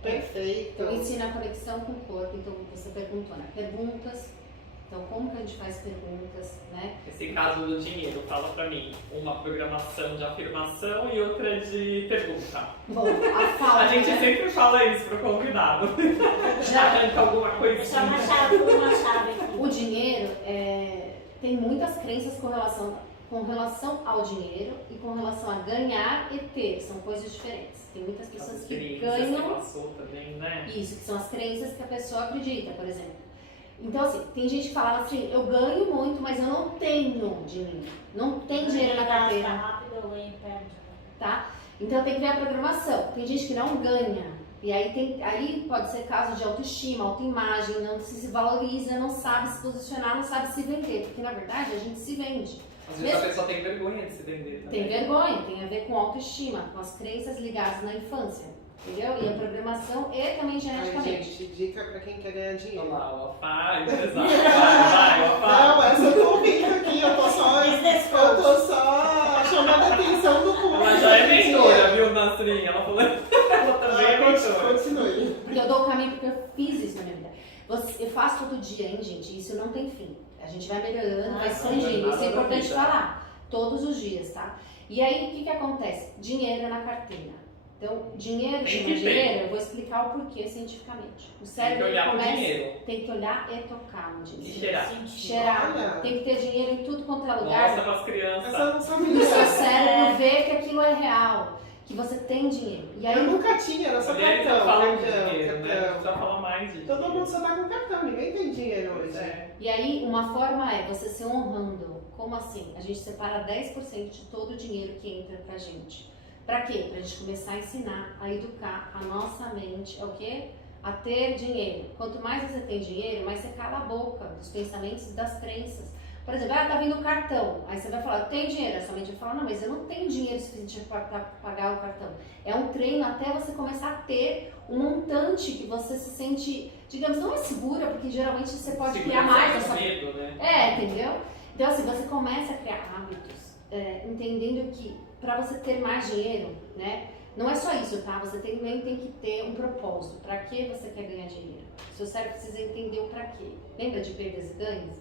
Perfeito. Eu ensino a conexão com o corpo, então você perguntou, né? Perguntas. Então, como que a gente faz perguntas, né? Esse caso do dinheiro, fala pra mim, uma programação de afirmação e outra de pergunta. Bom, a fala, A gente né? sempre fala isso pro convidado. Já arranca alguma Deixar coisinha. uma chave aqui. O dinheiro tem muitas crenças com relação ao dinheiro e com relação a ganhar e ter. São coisas diferentes. Tem muitas As pessoas que experiências que ganham passou também, né? isso, que são as crenças que a pessoa acredita, por exemplo. Então, assim, tem gente que fala assim, eu ganho muito, mas eu não tenho dinheiro. Não tem dinheiro na carteira. Gasta rápido, eu ganho e perde. Tá? Então tem que ver a programação. Tem gente que não ganha. E aí pode ser caso de autoestima, autoimagem, não se valoriza, não sabe se posicionar, não sabe se vender. Porque na verdade a gente se vende. Às vezes a pessoa tem vergonha de se vender também. Tem vergonha, tem a ver com autoestima, com as crenças ligadas na infância. Entendeu? E a programação e também Ai, geneticamente. gente, dica pra quem quer ganhar dinheiro. Olha lá, o Afá, empresário. Vai, Afá. Não, essa eu tô ouvindo aqui, Astrid? Ela falou. Ela também é mentora. Continue. Porque eu dou o caminho porque eu fiz isso na minha vida. Eu faço todo dia, hein, gente? Isso não tem fim. A gente vai melhorando, vai expandindo. Isso é importante falar. Todos os dias, tá? E aí, o que acontece? Dinheiro na carteira. Então, dinheiro Tem chama que ter. dinheiro, eu vou explicar o porquê cientificamente. O Tem que cérebro olhar pro começa, dinheiro. tem que olhar e tocar no E dinheiro. cheirar. Cheirar. Olha. Tem que ter dinheiro em tudo quanto é lugar. Mostra pras crianças. Essa eu não O sabia. seu cérebro vê que aquilo é real, que você tem dinheiro. E aí, Eu nunca tinha, era só Mulheres cartão. não falam de cartão, dinheiro, né? A cartão. gente já fala mais de Todo dinheiro. mundo só tá com cartão, ninguém tem dinheiro Pois hoje. é. E aí, uma forma é você se honrando. Como assim? A gente separa 10% de todo o dinheiro que entra pra gente. Pra quê? Pra gente começar a ensinar, a educar a nossa mente, o quê? A ter dinheiro. Quanto mais você tem dinheiro, mais você cala a boca dos pensamentos e das crenças. Por exemplo, tá vindo o cartão. Aí você vai falar, eu tenho dinheiro. A sua mente vai falar, não, mas eu não tenho dinheiro suficiente para pagar o cartão. É um treino até você começar a ter um montante que você se sente, digamos, não é segura, porque geralmente você pode criar mais. Segurança, medo, né? Entendeu? Então assim, você começa a criar hábitos, entendendo que para você ter mais dinheiro, né? Não é só isso, tá? Você também tem que ter um propósito. Para que você quer ganhar dinheiro? Seu cérebro precisa entender o para quê. Lembra de perdas e ganhos?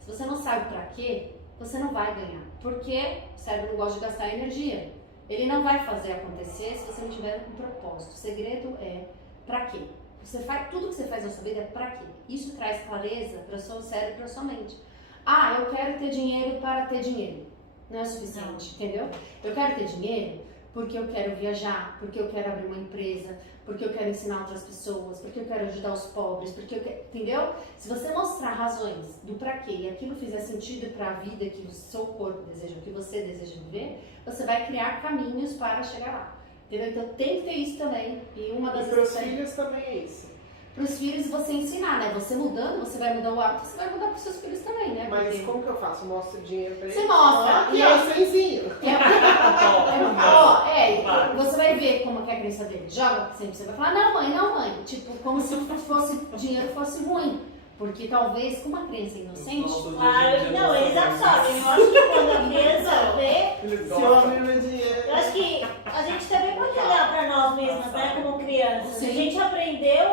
Se você não sabe para quê, você não vai ganhar. Porque o cérebro não gosta de gastar energia. Ele não vai fazer acontecer se você não tiver um propósito. O segredo é para quê? Você faz, tudo que você faz na sua vida é para quê? Isso traz clareza para o seu cérebro e para a sua mente. Ah, eu quero ter dinheiro para ter dinheiro. Não é suficiente, entendeu? Eu quero ter dinheiro porque eu quero viajar, porque eu quero abrir uma empresa, porque eu quero ensinar outras pessoas, porque eu quero ajudar os pobres, porque eu quero, entendeu? Se você mostrar razões do pra quê e aquilo fizer sentido para a vida que o seu corpo deseja, o que você deseja viver, você vai criar caminhos para chegar lá, entendeu? Então tem que ter isso também. E uma das E para os filhos também é isso. para os filhos você ensinar, né? Você mudando, você vai mudar o hábito, você vai mudar para os seus filhos também, né? Mas Porque... como que eu faço? Mostro o dinheiro pra eles? Você mostra. Aqui, ó, cenzinho. Você vai ver como que é a crença dele. Joga sempre, você vai falar, não mãe. Tipo, como se dinheiro fosse ruim. Porque talvez com uma crença inocente, Claro, não, eles absorvem. Eu acho que quando a criança vê, Eles Se eu gostam. abrir meu dinheiro. eu acho que a gente também pode olhar para nós mesmas, né, como crianças. Sim. A gente aprendeu,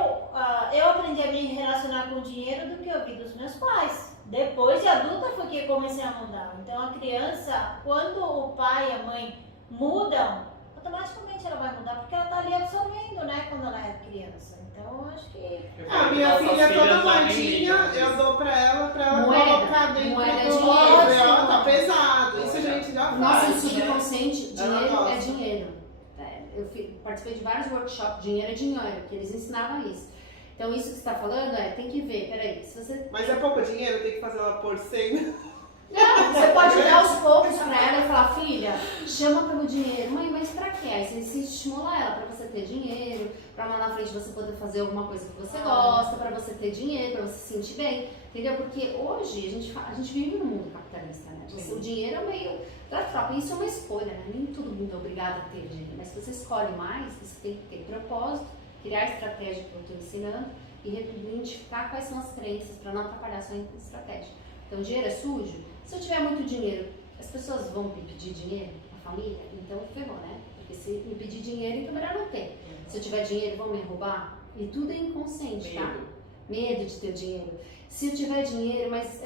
eu aprendi a me relacionar com o dinheiro do que eu vi dos meus pais. Depois de adulta foi que eu comecei a mudar. Então a criança, quando o pai e a mãe mudam, automaticamente ela vai mudar, porque ela tá ali absorvendo, né, quando ela é criança. Então eu acho que... A minha Nossas filha toda filhas também moedinha, ligam eu isso. dou pra ela Moeda. colocar dentro Moeda é do dinheiro. cofre. Ó, tá pesado. Isso a gente já o nosso faz. subconsciente, Ela dinheiro é gosta. dinheiro. Eu participei de vários workshops, dinheiro é dinheiro, que eles ensinavam isso. Então isso que você está falando tem que ver, peraí, se você... Mas é pouco dinheiro, tem que fazer ela por 100. Não, você pode dar aos poucos pra ela e falar, filha, chama pelo dinheiro. Mãe, mas pra quê? Aí você se estimula ela pra você ter dinheiro, pra lá na frente você poder fazer alguma coisa que você gosta, pra você ter dinheiro, pra você se sentir bem, entendeu? Porque hoje a gente vive num mundo capitalista, né? O dinheiro é o meio da troca, e isso é uma escolha, né? Nem todo mundo é obrigado a ter dinheiro, mas se você escolhe mais, você tem que ter propósito, criar a estratégia que eu estou ensinando e identificar quais são as crenças pra não atrapalhar a sua estratégia. Então, dinheiro é sujo? Se eu tiver muito dinheiro, as pessoas vão me pedir dinheiro, a família? Então, ferrou, né? Porque se me pedir dinheiro, então melhor não ter. Se eu tiver dinheiro, vão me roubar? E tudo é inconsciente, tá? Medo de ter dinheiro. Se eu tiver dinheiro, mas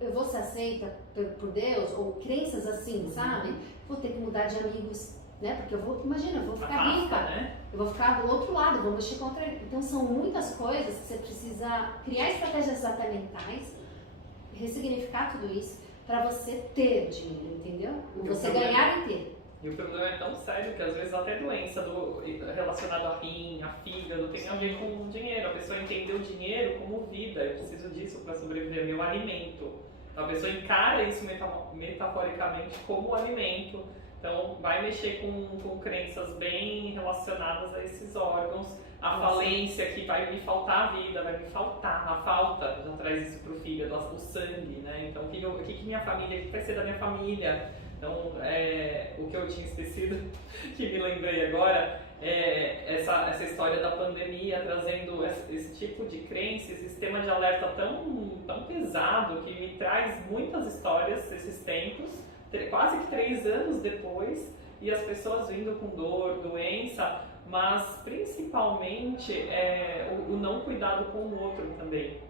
eu vou ser aceita por Deus, ou crenças assim, sabe? Vou ter que mudar de amigos, né? Porque imagina, eu vou ficar rica. Né? Eu vou ficar do outro lado, vou mexer contra ele. Então são muitas coisas que você precisa criar estratégias até mentais, ressignificar tudo isso para você ter dinheiro, entendeu? E você ganhar e ter. E o problema é tão sério que às vezes até doença relacionada a rim, a fígado, tem a ver com dinheiro. A pessoa entendeu o dinheiro como vida, eu preciso disso para sobreviver, meu alimento. Então, a pessoa encara isso metaforicamente como alimento. Então vai mexer com crenças bem relacionadas a esses órgãos. A falência que vai me faltar a vida, vai me faltar, a falta já traz isso pro fígado, o sangue, né? Então o que minha família, o que vai ser da minha família? Então o que eu tinha esquecido, que me lembrei agora, é essa história da pandemia trazendo esse tipo de crença, esse sistema de alerta tão pesado que me traz muitas histórias esses tempos, quase que 3 anos depois, e as pessoas vindo com dor, doença, mas principalmente o não cuidado com o outro também.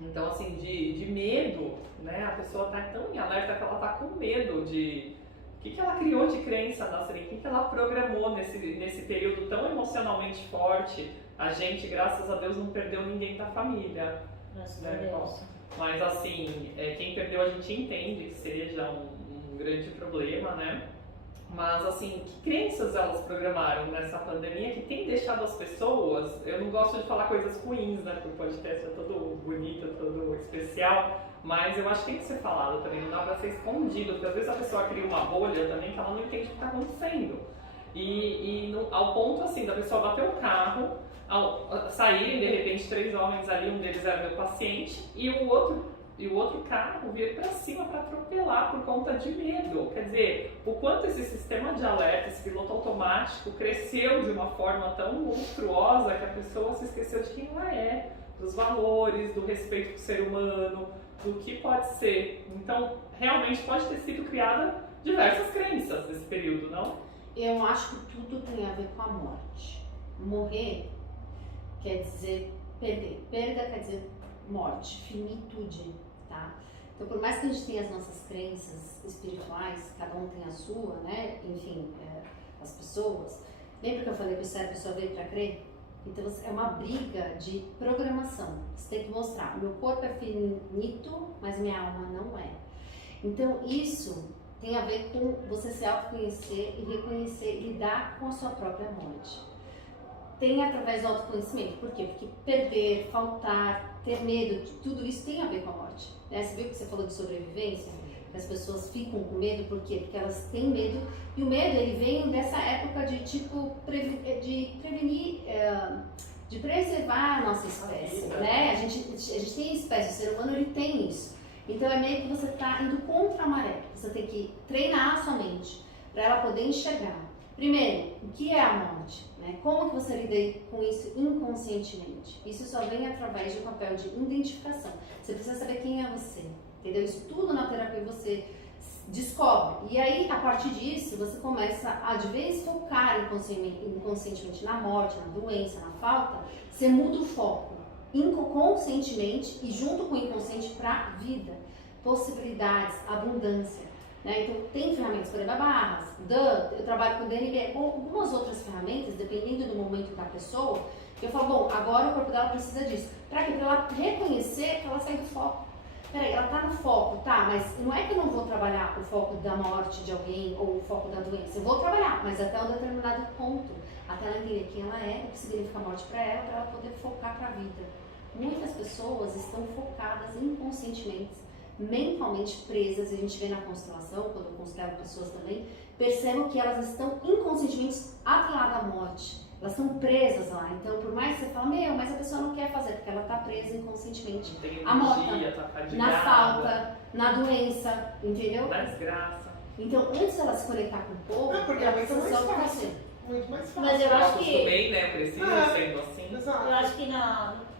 Então, assim, de medo, né? A pessoa está tão em alerta que ela está com medo de... O que ela criou de crença na série? O que ela programou nesse período tão emocionalmente forte? A gente, graças a Deus, não perdeu ninguém da família. Graças né? a Deus. Mas, assim, quem perdeu a gente entende que seria já um grande problema, né? Mas, assim, que crenças elas programaram nessa pandemia que tem deixado as pessoas... Eu não gosto de falar coisas ruins, né? Porque o podcast é todo bonito, todo especial. Mas eu acho que tem que ser falado também, não dá pra ser escondido. Porque às vezes a pessoa cria uma bolha também que ela não entende o que está acontecendo. Ao ponto, assim, da pessoa bater o carro, saírem, de repente, 3 homens ali, um deles era meu paciente, e o outro carro vir para cima para atropelar por conta de medo. Quer dizer, o quanto esse sistema de alerta, esse piloto automático cresceu de uma forma tão monstruosa que a pessoa se esqueceu de quem ela é, dos valores, do respeito do ser humano, do que pode ser. Então, realmente pode ter sido criada diversas crenças nesse período, não? Eu acho que tudo tem a ver com a morte. Morrer quer dizer perder. Perda quer dizer morte, finitude, tá? Então, por mais que a gente tenha as nossas crenças espirituais, cada um tem a sua, né? Enfim, as pessoas. Lembra que eu falei que o cérebro só veio para crer? Então, é uma briga de programação. Você tem que mostrar, meu corpo é finito, mas minha alma não é. Então, isso tem a ver com você se autoconhecer e reconhecer, lidar com a sua própria morte. Tem através do autoconhecimento. Por quê? Porque perder, faltar, ter medo, tudo isso tem a ver com a morte. Né? Você viu que você falou de sobrevivência? Que as pessoas ficam com medo, por quê? Porque elas têm medo. E o medo, ele vem dessa época de, tipo, de prevenir, de preservar a nossa espécie, né? A gente tem espécie, o ser humano, ele tem isso. Então, é meio que você está indo contra a maré. Você tem que treinar a sua mente para ela poder enxergar. Primeiro, o que é a morte? Né? Como que você lida com isso inconscientemente? Isso só vem através de um papel de identificação. Você precisa saber quem é você, entendeu? Isso tudo na terapia você descobre. E aí, a partir disso, você começa a, de vez, focar inconscientemente na morte, na doença, na falta. Você muda o foco inconscientemente e junto com o inconsciente para a vida, possibilidades, abundância. Né? Então, tem ferramentas, por exemplo, barras, eu trabalho com o DNB, com algumas outras ferramentas, dependendo do momento da pessoa, eu falo, bom, agora o corpo dela precisa disso. Para quê? Para ela reconhecer que ela sai do foco. Peraí, ela tá no foco, tá, mas não é que eu não vou trabalhar o foco da morte de alguém ou o foco da doença. Eu vou trabalhar, mas até um determinado ponto, até ela entender quem ela é, o que significa morte para ela poder focar para a vida. Muitas pessoas estão focadas inconscientemente, mentalmente presas, e a gente vê na constelação, quando eu constelo pessoas também, percebam que elas estão inconscientemente atreladas à morte. Elas estão presas lá, então por mais que você fale, mas a pessoa não quer fazer, porque ela está presa inconscientemente. Não tem energia, A morte, tá fadigada, na falta, na doença, entendeu? na desgraça. Então, antes dela se conectar com o povo, Porque ela é muito precisa mais se fácil. autoconhecer. Muito mais fácil. Mas eu acho que Acostumei, né? Preciso sendo assim. Exato. Eu acho que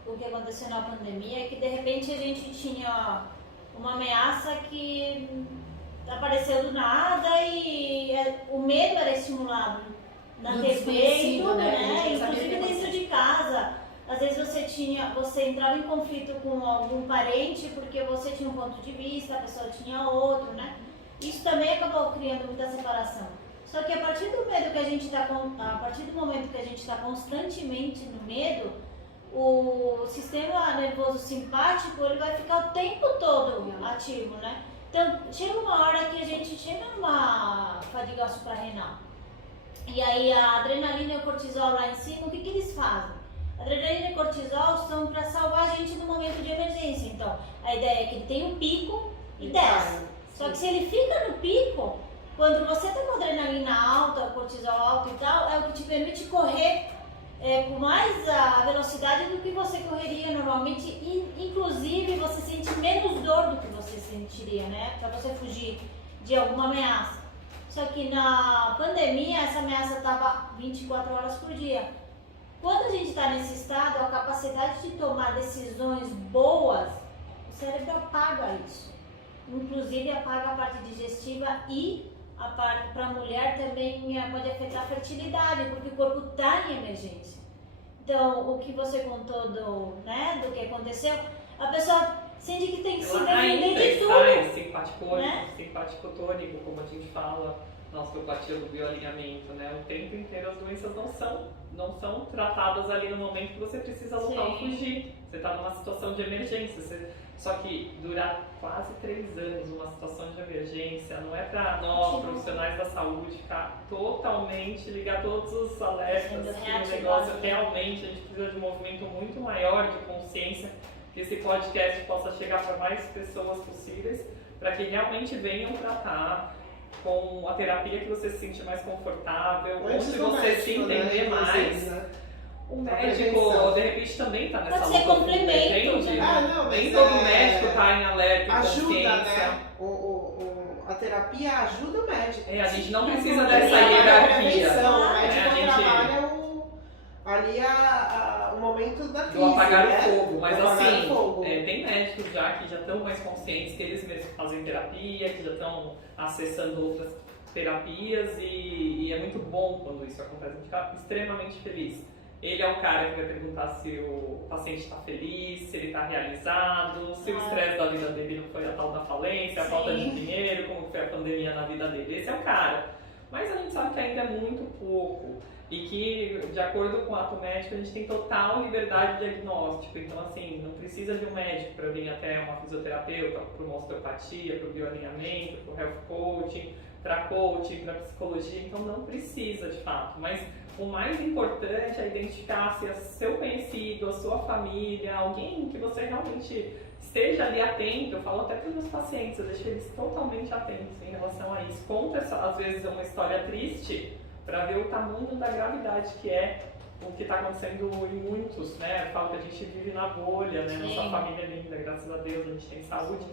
o que aconteceu na pandemia é que de repente a gente tinha uma ameaça que apareceu do nada e o medo era estimulado na Do TV e desconhecido, tudo, né? A gente né? não sabia Inclusive o que dentro de casa. Às vezes você entrava em conflito com algum parente porque você tinha um ponto de vista, a pessoa tinha outro, né? Isso também acabou criando muita separação. Só que a partir do medo que a gente está a partir do momento que a gente está constantemente no medo, o sistema nervoso simpático ele vai ficar o tempo todo ativo, né? Então chega uma hora que a gente chega numa fadiga suprarrenal. E aí a adrenalina e o cortisol lá em cima, o que eles fazem? A adrenalina e o cortisol são para salvar a gente no momento de emergência. Então a ideia é que ele tem um pico e desce. Só que se ele fica no pico, quando você está com adrenalina alta, cortisol alto e tal, é o que te permite correr com mais a velocidade do que você correria normalmente. Inclusive, você sente menos dor do que você sentiria, né? Para você fugir de alguma ameaça. Só que na pandemia, essa ameaça estava 24 horas por dia. Quando a gente está nesse estado, a capacidade de tomar decisões boas, o cérebro apaga isso. Inclusive apaga a parte digestiva e a parte para a mulher também pode afetar a fertilidade, porque o corpo está em emergência. Então, o que você contou do que aconteceu, a pessoa sente que tem que se defender de tudo. Sai simpático, né? simpático-tônico, como a gente fala na osteopatia do bioalinhamento, né? O tempo inteiro as doenças não são tratadas ali no momento que você precisa lutar ou fugir. Você está numa situação de emergência. Só que durar quase 3 anos numa situação de emergência não é para nós, profissionais da saúde, ficar totalmente, ligar todos os alertas que o negócio realmente, a gente precisa de um movimento muito maior de consciência, que esse podcast possa chegar para mais pessoas possíveis, para que realmente venham tratar com a terapia que você se sente mais confortável, onde você se entender mais. O médico, de repente, também está nessa luta. Pode ser complemento. Nem todo médico está em alerta e ajuda, né? A terapia ajuda o médico. A gente não precisa dessa hierarquia. O médico trabalha ali o momento da crise. Do apagar o fogo. Mas assim, tem médicos já que já estão mais conscientes que eles mesmos fazem terapia, que já estão acessando outras terapias e é muito bom quando isso acontece. A gente fica extremamente feliz. Ele é o cara que vai perguntar se o paciente está feliz, se ele está realizado, se o estresse da vida dele não foi a tal da falência, a falta de dinheiro, como foi a pandemia na vida dele. Esse é o cara. Mas a gente sabe que ainda é muito pouco e que, de acordo com o ato médico, a gente tem total liberdade de diagnóstico. Então, assim, não precisa de um médico para vir até uma fisioterapeuta, para uma osteopatia, para o bioalinhamento, para o health coaching, para psicologia. Então, não precisa, de fato. Mas o mais importante é identificar se é seu conhecido, a sua família, alguém que você realmente esteja ali atento. Eu falo até para os meus pacientes, eu deixo eles totalmente atentos em relação a isso. Conta, às vezes, uma história triste para ver o tamanho da gravidade que é o que está acontecendo em muitos, né? Eu falo que a gente vive na bolha, né? Nossa família é linda, graças a Deus, a gente tem saúde.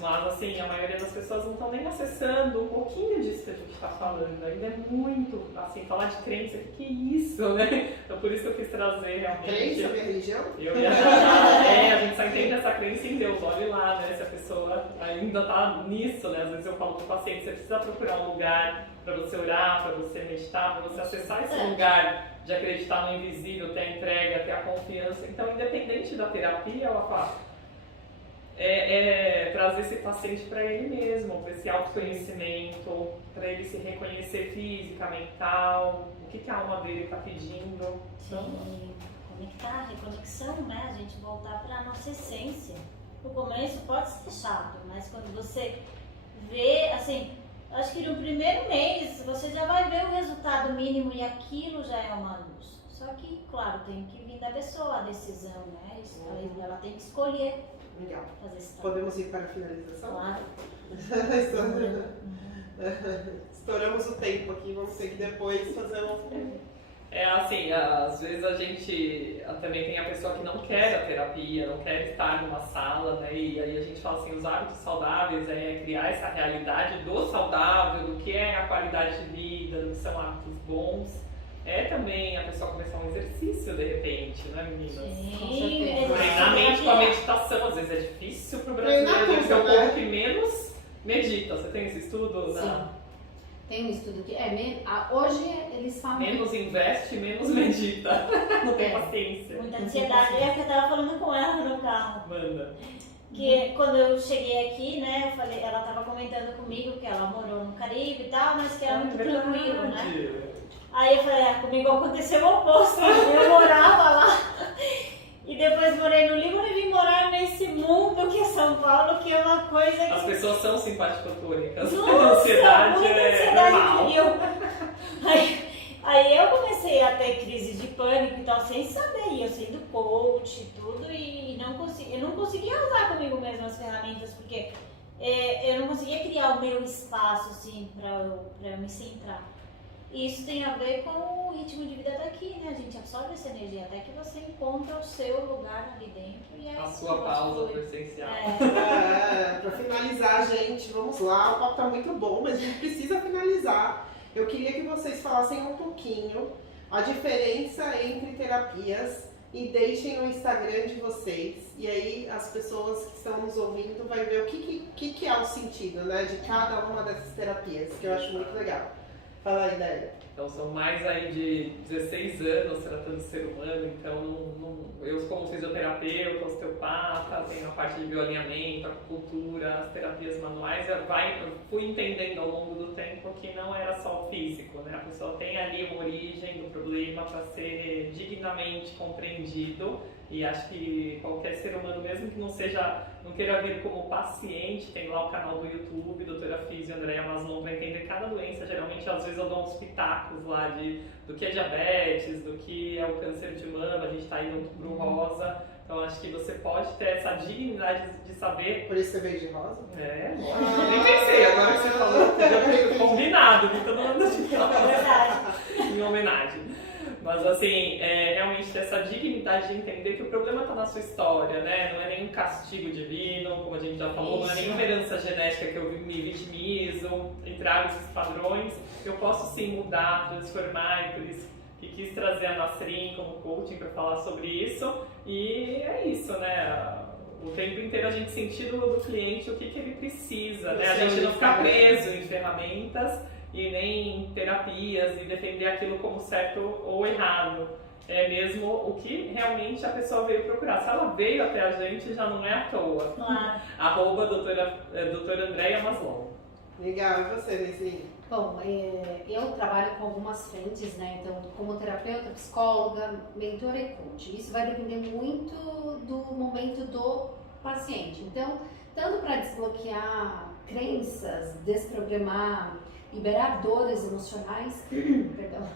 Mas, assim, a maioria das pessoas não estão nem acessando um pouquinho disso que a gente está falando. Ainda é muito, assim, falar de crença, o que é isso, né? Então, por isso que eu quis trazer realmente... Crença, minha religião? A gente só entende essa crença em Deus, olhe lá, né? Se a pessoa ainda está nisso, né? Às vezes eu falo para o paciente, você precisa procurar um lugar para você orar, para você meditar, para você acessar esse lugar de acreditar no invisível, ter a entrega, ter a confiança. Então, independente da terapia, ela fala... trazer esse paciente para ele mesmo, para esse autoconhecimento, para ele se reconhecer física, mental, o que a alma dele está pedindo. Sim, conectar, reconexão, né? A gente voltar para a nossa essência. No começo pode ser chato, mas quando você vê, assim, acho que no primeiro mês você já vai ver o resultado mínimo e aquilo já é uma luz. Só que, claro, tem que vir da pessoa a decisão, né? Ela tem que escolher. Legal. Fazer esse Podemos ir para a finalização? Claro. Estouramos o tempo aqui, vamos ter que depois fazer um... Assim, às vezes a gente também tem a pessoa que não quer a terapia, não quer estar numa sala, né? E aí a gente fala assim, os hábitos saudáveis é criar essa realidade do saudável, do que é a qualidade de vida, do que são hábitos bons. É também a pessoa começar um exercício de repente, né, meninas? Sim, treinar a mente com a meditação, às vezes é difícil pro brasileiro, porque é o povo que menos medita. Você tem esse estudo? Sim. Tem um estudo que hoje eles falam... Menos investe, menos medita. Não tem paciência. Muita ansiedade. É que eu tava falando com ela no carro. Manda. Que quando eu cheguei aqui, né, eu falei, ela tava comentando comigo que ela morou no Caribe e tal, mas que era muito tranquilo, né? Aí eu falei, comigo aconteceu o oposto. Eu morava lá e depois morei no Líbano e vim morar nesse mundo que é São Paulo, que é uma coisa que... As pessoas são simpático-tônicas. Nossa, ansiedade muita é normal. Aí eu comecei a ter crise de pânico e tal, sem saber, e eu sendo coach e tudo, e eu não conseguia usar comigo mesma as ferramentas, porque eu não conseguia criar o meu espaço, assim, pra eu me centrar. E isso tem a ver com o ritmo de vida daqui, né? A gente absorve essa energia até que você encontra o seu lugar ali dentro. E a sua pausa pro essencial. Pra finalizar, gente, vamos lá. O papo tá muito bom, mas a gente precisa finalizar. Eu queria que vocês falassem um pouquinho a diferença entre terapias e deixem o Instagram de vocês. E aí as pessoas que estão nos ouvindo vai ver o que é o sentido, né, de cada uma dessas terapias, que eu acho muito legal. Fala aí, Délia. Então são mais aí de 16 anos tratando o ser humano, então eu como fisioterapeuta, osteopata, tenho a parte de bioalinhamento, acupuntura, as terapias manuais, eu fui entendendo ao longo do tempo que não era só o físico, né? A pessoa tem ali uma origem do problema para ser dignamente compreendido, e acho que qualquer ser humano, mesmo que não queira vir como paciente, tem lá o canal do YouTube, doutora Físio Andréia Maslow, para entender cada doença. Geralmente, às vezes eu dou uns pitacos lá do que é diabetes, do que é o câncer de mama, a gente está aí no Outubro Rosa. Então acho que você pode ter essa dignidade de saber. Por isso você veio de rosa? É, lógico. Nem pensei, agora que você falou, já combinado, vi todo mundo de rosa em homenagem. Mas assim, realmente ter essa dignidade de entender que o problema está na sua história, né? Não é nenhum castigo divino, como a gente já falou, não é nenhuma herança genética que eu me vitimizo e trago esses padrões. Eu posso sim mudar, transformar, e por isso que quis trazer a Nasrin como coaching para falar sobre isso. E é isso, né? O tempo inteiro a gente sentir do cliente o que ele precisa, né? A gente não ficar preso em ferramentas e nem em terapias e defender aquilo como certo ou errado. É mesmo o que realmente a pessoa veio procurar. Se ela veio até a gente, já não é à toa. Claro. doutora Andréia Maslow. Legal, e você, Nesrin? Bom, eu trabalho com algumas frentes, né? Então, como terapeuta, psicóloga, mentora e coach. Isso vai depender muito do momento do paciente. Então, tanto para desbloquear crenças, desprogramar, liberar dores emocionais, perdão,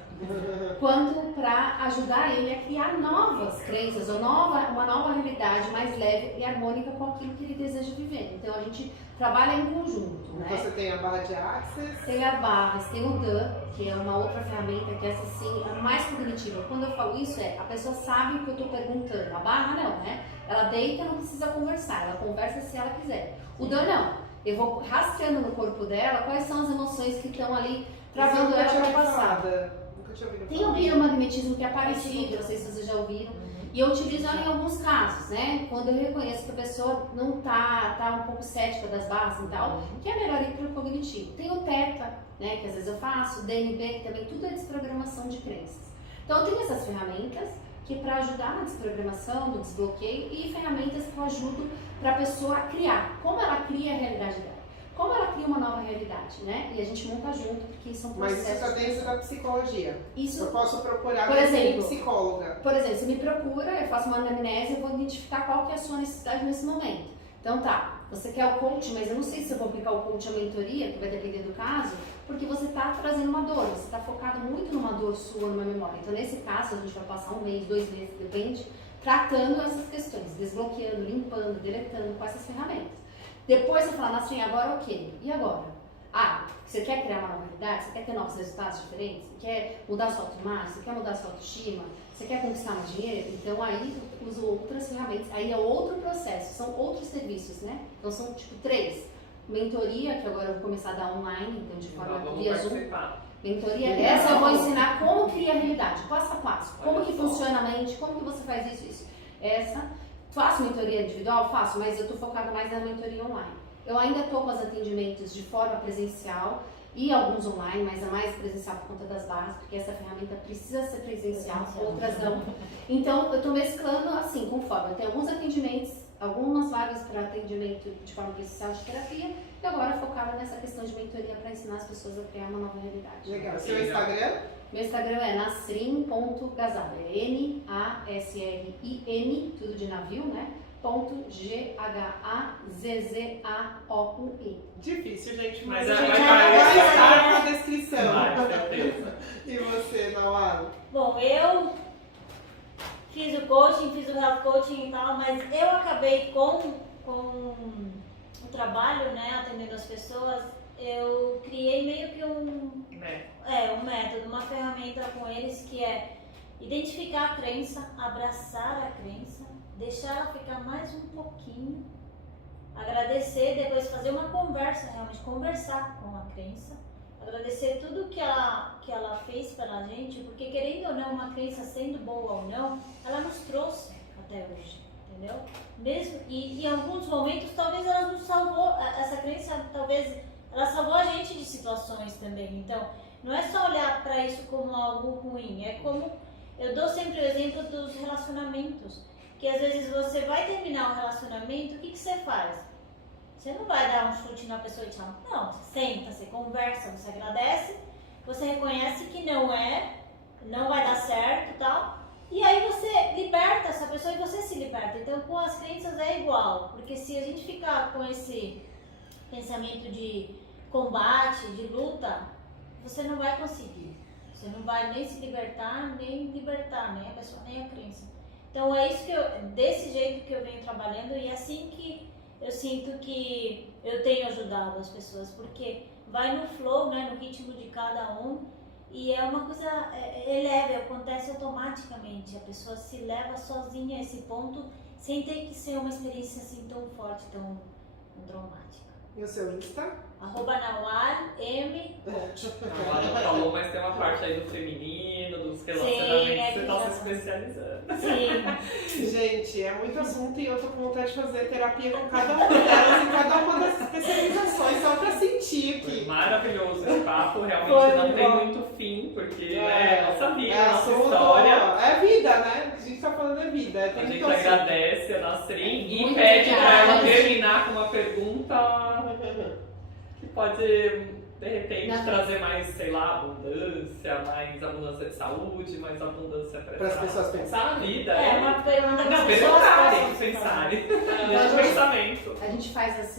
quanto para ajudar ele a criar novas crenças ou uma nova realidade mais leve e harmônica com aquilo que ele deseja viver. Então, a gente trabalha em conjunto, né? Você tem a barra de Access. Tem a barras, tem o DAN, que é uma outra ferramenta que essa sim é mais cognitiva. Quando eu falo isso, a pessoa sabe o que eu estou perguntando. A barra não, né? Ela deita, não precisa conversar, ela conversa se ela quiser. O DAN não. Eu vou rastreando no corpo dela quais são as emoções que estão ali travando ela para passar. Nunca tinha ouvido Tem falar. o biomagnetismo que é parecido, não sei se vocês já ouviram. E eu utilizo ela em alguns casos, né? Quando eu reconheço que a pessoa não tá um pouco cética das barras e tal, que é melhor ir para o cognitivo. Tem o TETA, né? Que às vezes eu faço, o DNB, que também tudo é desprogramação de crenças. Então eu tenho essas ferramentas que para ajudar na desprogramação, no desbloqueio, e ferramentas que eu ajudo para a pessoa a criar. Como ela cria a realidade dela. Como ela cria uma nova realidade, né? E a gente monta junto, porque são processos... Mas isso está dentro da psicologia. Isso, Eu posso procurar por exemplo, psicóloga. Por exemplo, você me procura, eu faço uma anamnese, eu vou identificar qual que é a sua necessidade nesse momento. Então tá, você quer o coach, mas eu não sei se eu vou aplicar o coach à mentoria, que vai depender do caso, porque você está trazendo uma dor, você está focado muito numa dor sua, numa memória. Então nesse caso, a gente vai passar 1 mês, 2 meses, depende, tratando essas questões, desbloqueando, limpando, deletando com essas ferramentas. Depois você fala, Nasrin, agora o quê? E agora? Ah, você quer criar uma nova realidade? Você quer ter novos resultados diferentes? Você quer mudar sua autoimagem? Você quer mudar sua autoestima? Você quer conquistar mais dinheiro? Então aí eu uso outras ferramentas. Aí é outro processo, são outros serviços, né? Então são tipo 3. Mentoria, que agora eu vou começar a dar online, então de forma via Zoom. Mentoria, essa eu vou ensinar como criar a realidade, passo a passo. Como que funciona a mente, como que você faz isso. Essa, faço mentoria individual? Faço, mas eu tô focada mais na mentoria online. Eu ainda estou com os atendimentos de forma presencial e alguns online, mas a mais presencial por conta das barras, porque essa ferramenta precisa ser presencial, outras não. Então, eu estou mesclando assim, conforme. Eu tenho alguns atendimentos, algumas vagas para atendimento de forma presencial de terapia, e agora focada nessa questão de mentoria para ensinar as pessoas a criar uma nova realidade. Legal. Seu Instagram? Meu Instagram é nasrin.gazal, é N-A-S-R-I-N, tudo de navio, né? .G-H-A-Z-Z-A-O-U-E. Difícil, gente, Mas a vai gente parar vai essa estar na descrição. Vai, certeza. E você, Nauara? Bom, eu fiz o coaching, fiz o health coaching e tal, mas eu acabei com o trabalho, né, atendendo as pessoas, eu criei meio que um método, uma ferramenta com eles que é identificar a crença, abraçar a crença, deixar ela ficar mais um pouquinho, agradecer, depois fazer uma conversa, realmente conversar com a crença, agradecer tudo que ela fez pela gente, porque querendo ou não, uma crença sendo boa ou não, ela nos trouxe até hoje, entendeu? Mesmo, e em alguns momentos, talvez ela nos salvou, essa crença, talvez, ela salvou a gente de situações também. Então, não é só olhar para isso como algo ruim, é como, eu dou sempre o exemplo dos relacionamentos, que às vezes você vai terminar um relacionamento, o que você faz? Você não vai dar um chute na pessoa e tchau. Não, você senta, você conversa, você agradece, você reconhece que não vai dar certo e tal. E aí você liberta essa pessoa e você se liberta. Então com as crenças é igual. Porque se a gente ficar com esse pensamento de combate, de luta, você não vai conseguir. Você não vai nem se libertar, nem a pessoa, nem a crença. Então é isso desse jeito que eu venho trabalhando e é assim que eu sinto que eu tenho ajudado as pessoas, porque vai no flow, né, no ritmo de cada um, e é uma coisa, é leve, acontece automaticamente, a pessoa se leva sozinha a esse ponto, sem ter que ser uma experiência assim tão forte, tão traumática. E o seu Insta? @nawal_m. Ela não falou, mas tem uma parte aí do feminino, dos relacionamentos, você tá se especializando. Sim. Gente, é muito assunto e eu tô com vontade de fazer terapia com cada uma delas e cada uma das especializações, só pra sentir Foi que maravilhoso esse papo, realmente Foi não tem bom. muito fim, porque é nossa vida, nossa assunto, história. É vida, né? A gente tá falando de vida. A Tem gente que ser assim. agradece a Nasrin e Muito pede pra ela obrigada. terminar com uma pergunta que pode, de repente, Não. trazer mais, sei lá, mais abundância de saúde, mais abundância Para as pessoas a pensarem. vida. É uma pergunta que Não, as pessoas perguntarem, possam pensarem. Não, Deixa o pensamento. A gente faz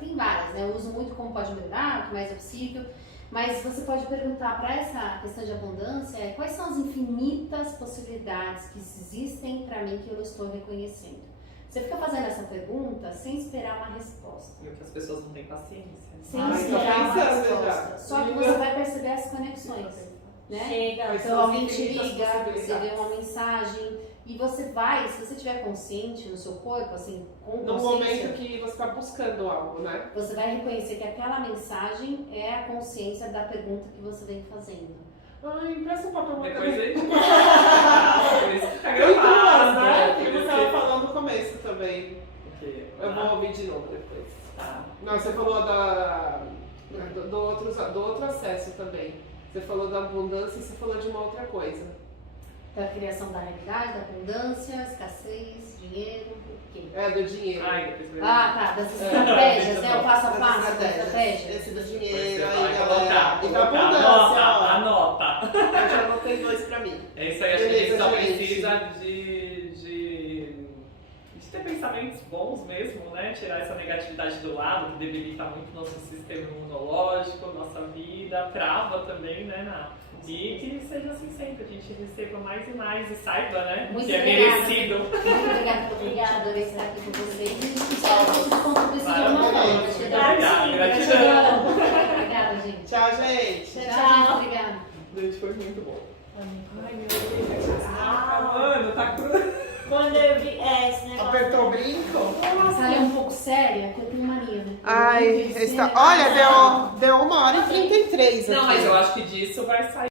tem várias, né? Eu uso muito como pode melhorar, o que mais é possível. Mas você pode perguntar para essa questão de abundância, quais são as infinitas possibilidades que existem para mim que eu não estou reconhecendo? Você fica fazendo essa pergunta sem esperar uma resposta. E o que as pessoas não têm paciência. Sem Ai, tô esperar uma pensando resposta. já. Só que você vai perceber as conexões, né? Chega. Quais Então são as alguém te infinitas liga, você possibilidades? vê uma mensagem e você vai, se você estiver consciente no seu corpo, assim, com No consciência, momento que você está buscando algo, né? você vai reconhecer que aquela mensagem é a consciência da pergunta que você vem fazendo. Ai, empresta um papel Depois também. a gente por isso que fica Tem duas, gravado, né? por Que isso você estava falando no começo também. Porque, Eu vou ouvir de novo depois. tá. Não, você falou do outro acesso também. Você falou da abundância e você falou de uma outra coisa. Da criação da realidade, da abundância, escassez, dinheiro, o quê? É, do dinheiro. Ai, depois eu Ah, tá, das estratégias, né? O passo a Das passo da estratégias. estratégia. Esse do Você dinheiro vai aí, colocar, galera. E da colocar. abundância, Anota. ó. Eu já anotei 2 pra mim. É isso aí, acho que a gente Beleza, só gente. precisa de ter pensamentos bons mesmo, né? Tirar essa negatividade do lado, que debilita muito nosso sistema imunológico, nossa vida, trava também, né, Nath? E que seja assim sempre, a gente receba mais e mais e saiba, né? Muito que é obrigada. merecido. Muito obrigada pelo convite, adorei estar aqui com vocês. E espero contribuir de alguma forma. Maravilhoso. Obrigada, gratidão. Obrigada, gente. Tchau, gente. Tchau, obrigada. Gente, foi muito bom. Ai, meu Deus. Mano, tá cru. Quando eu vi esse negócio. Apertou o brinco? Essa é um pouco séria, que eu tenho mania, né? Ai, Eu tenho olha, séria. deu 1h33 aqui. Não, mas eu acho que disso vai sair.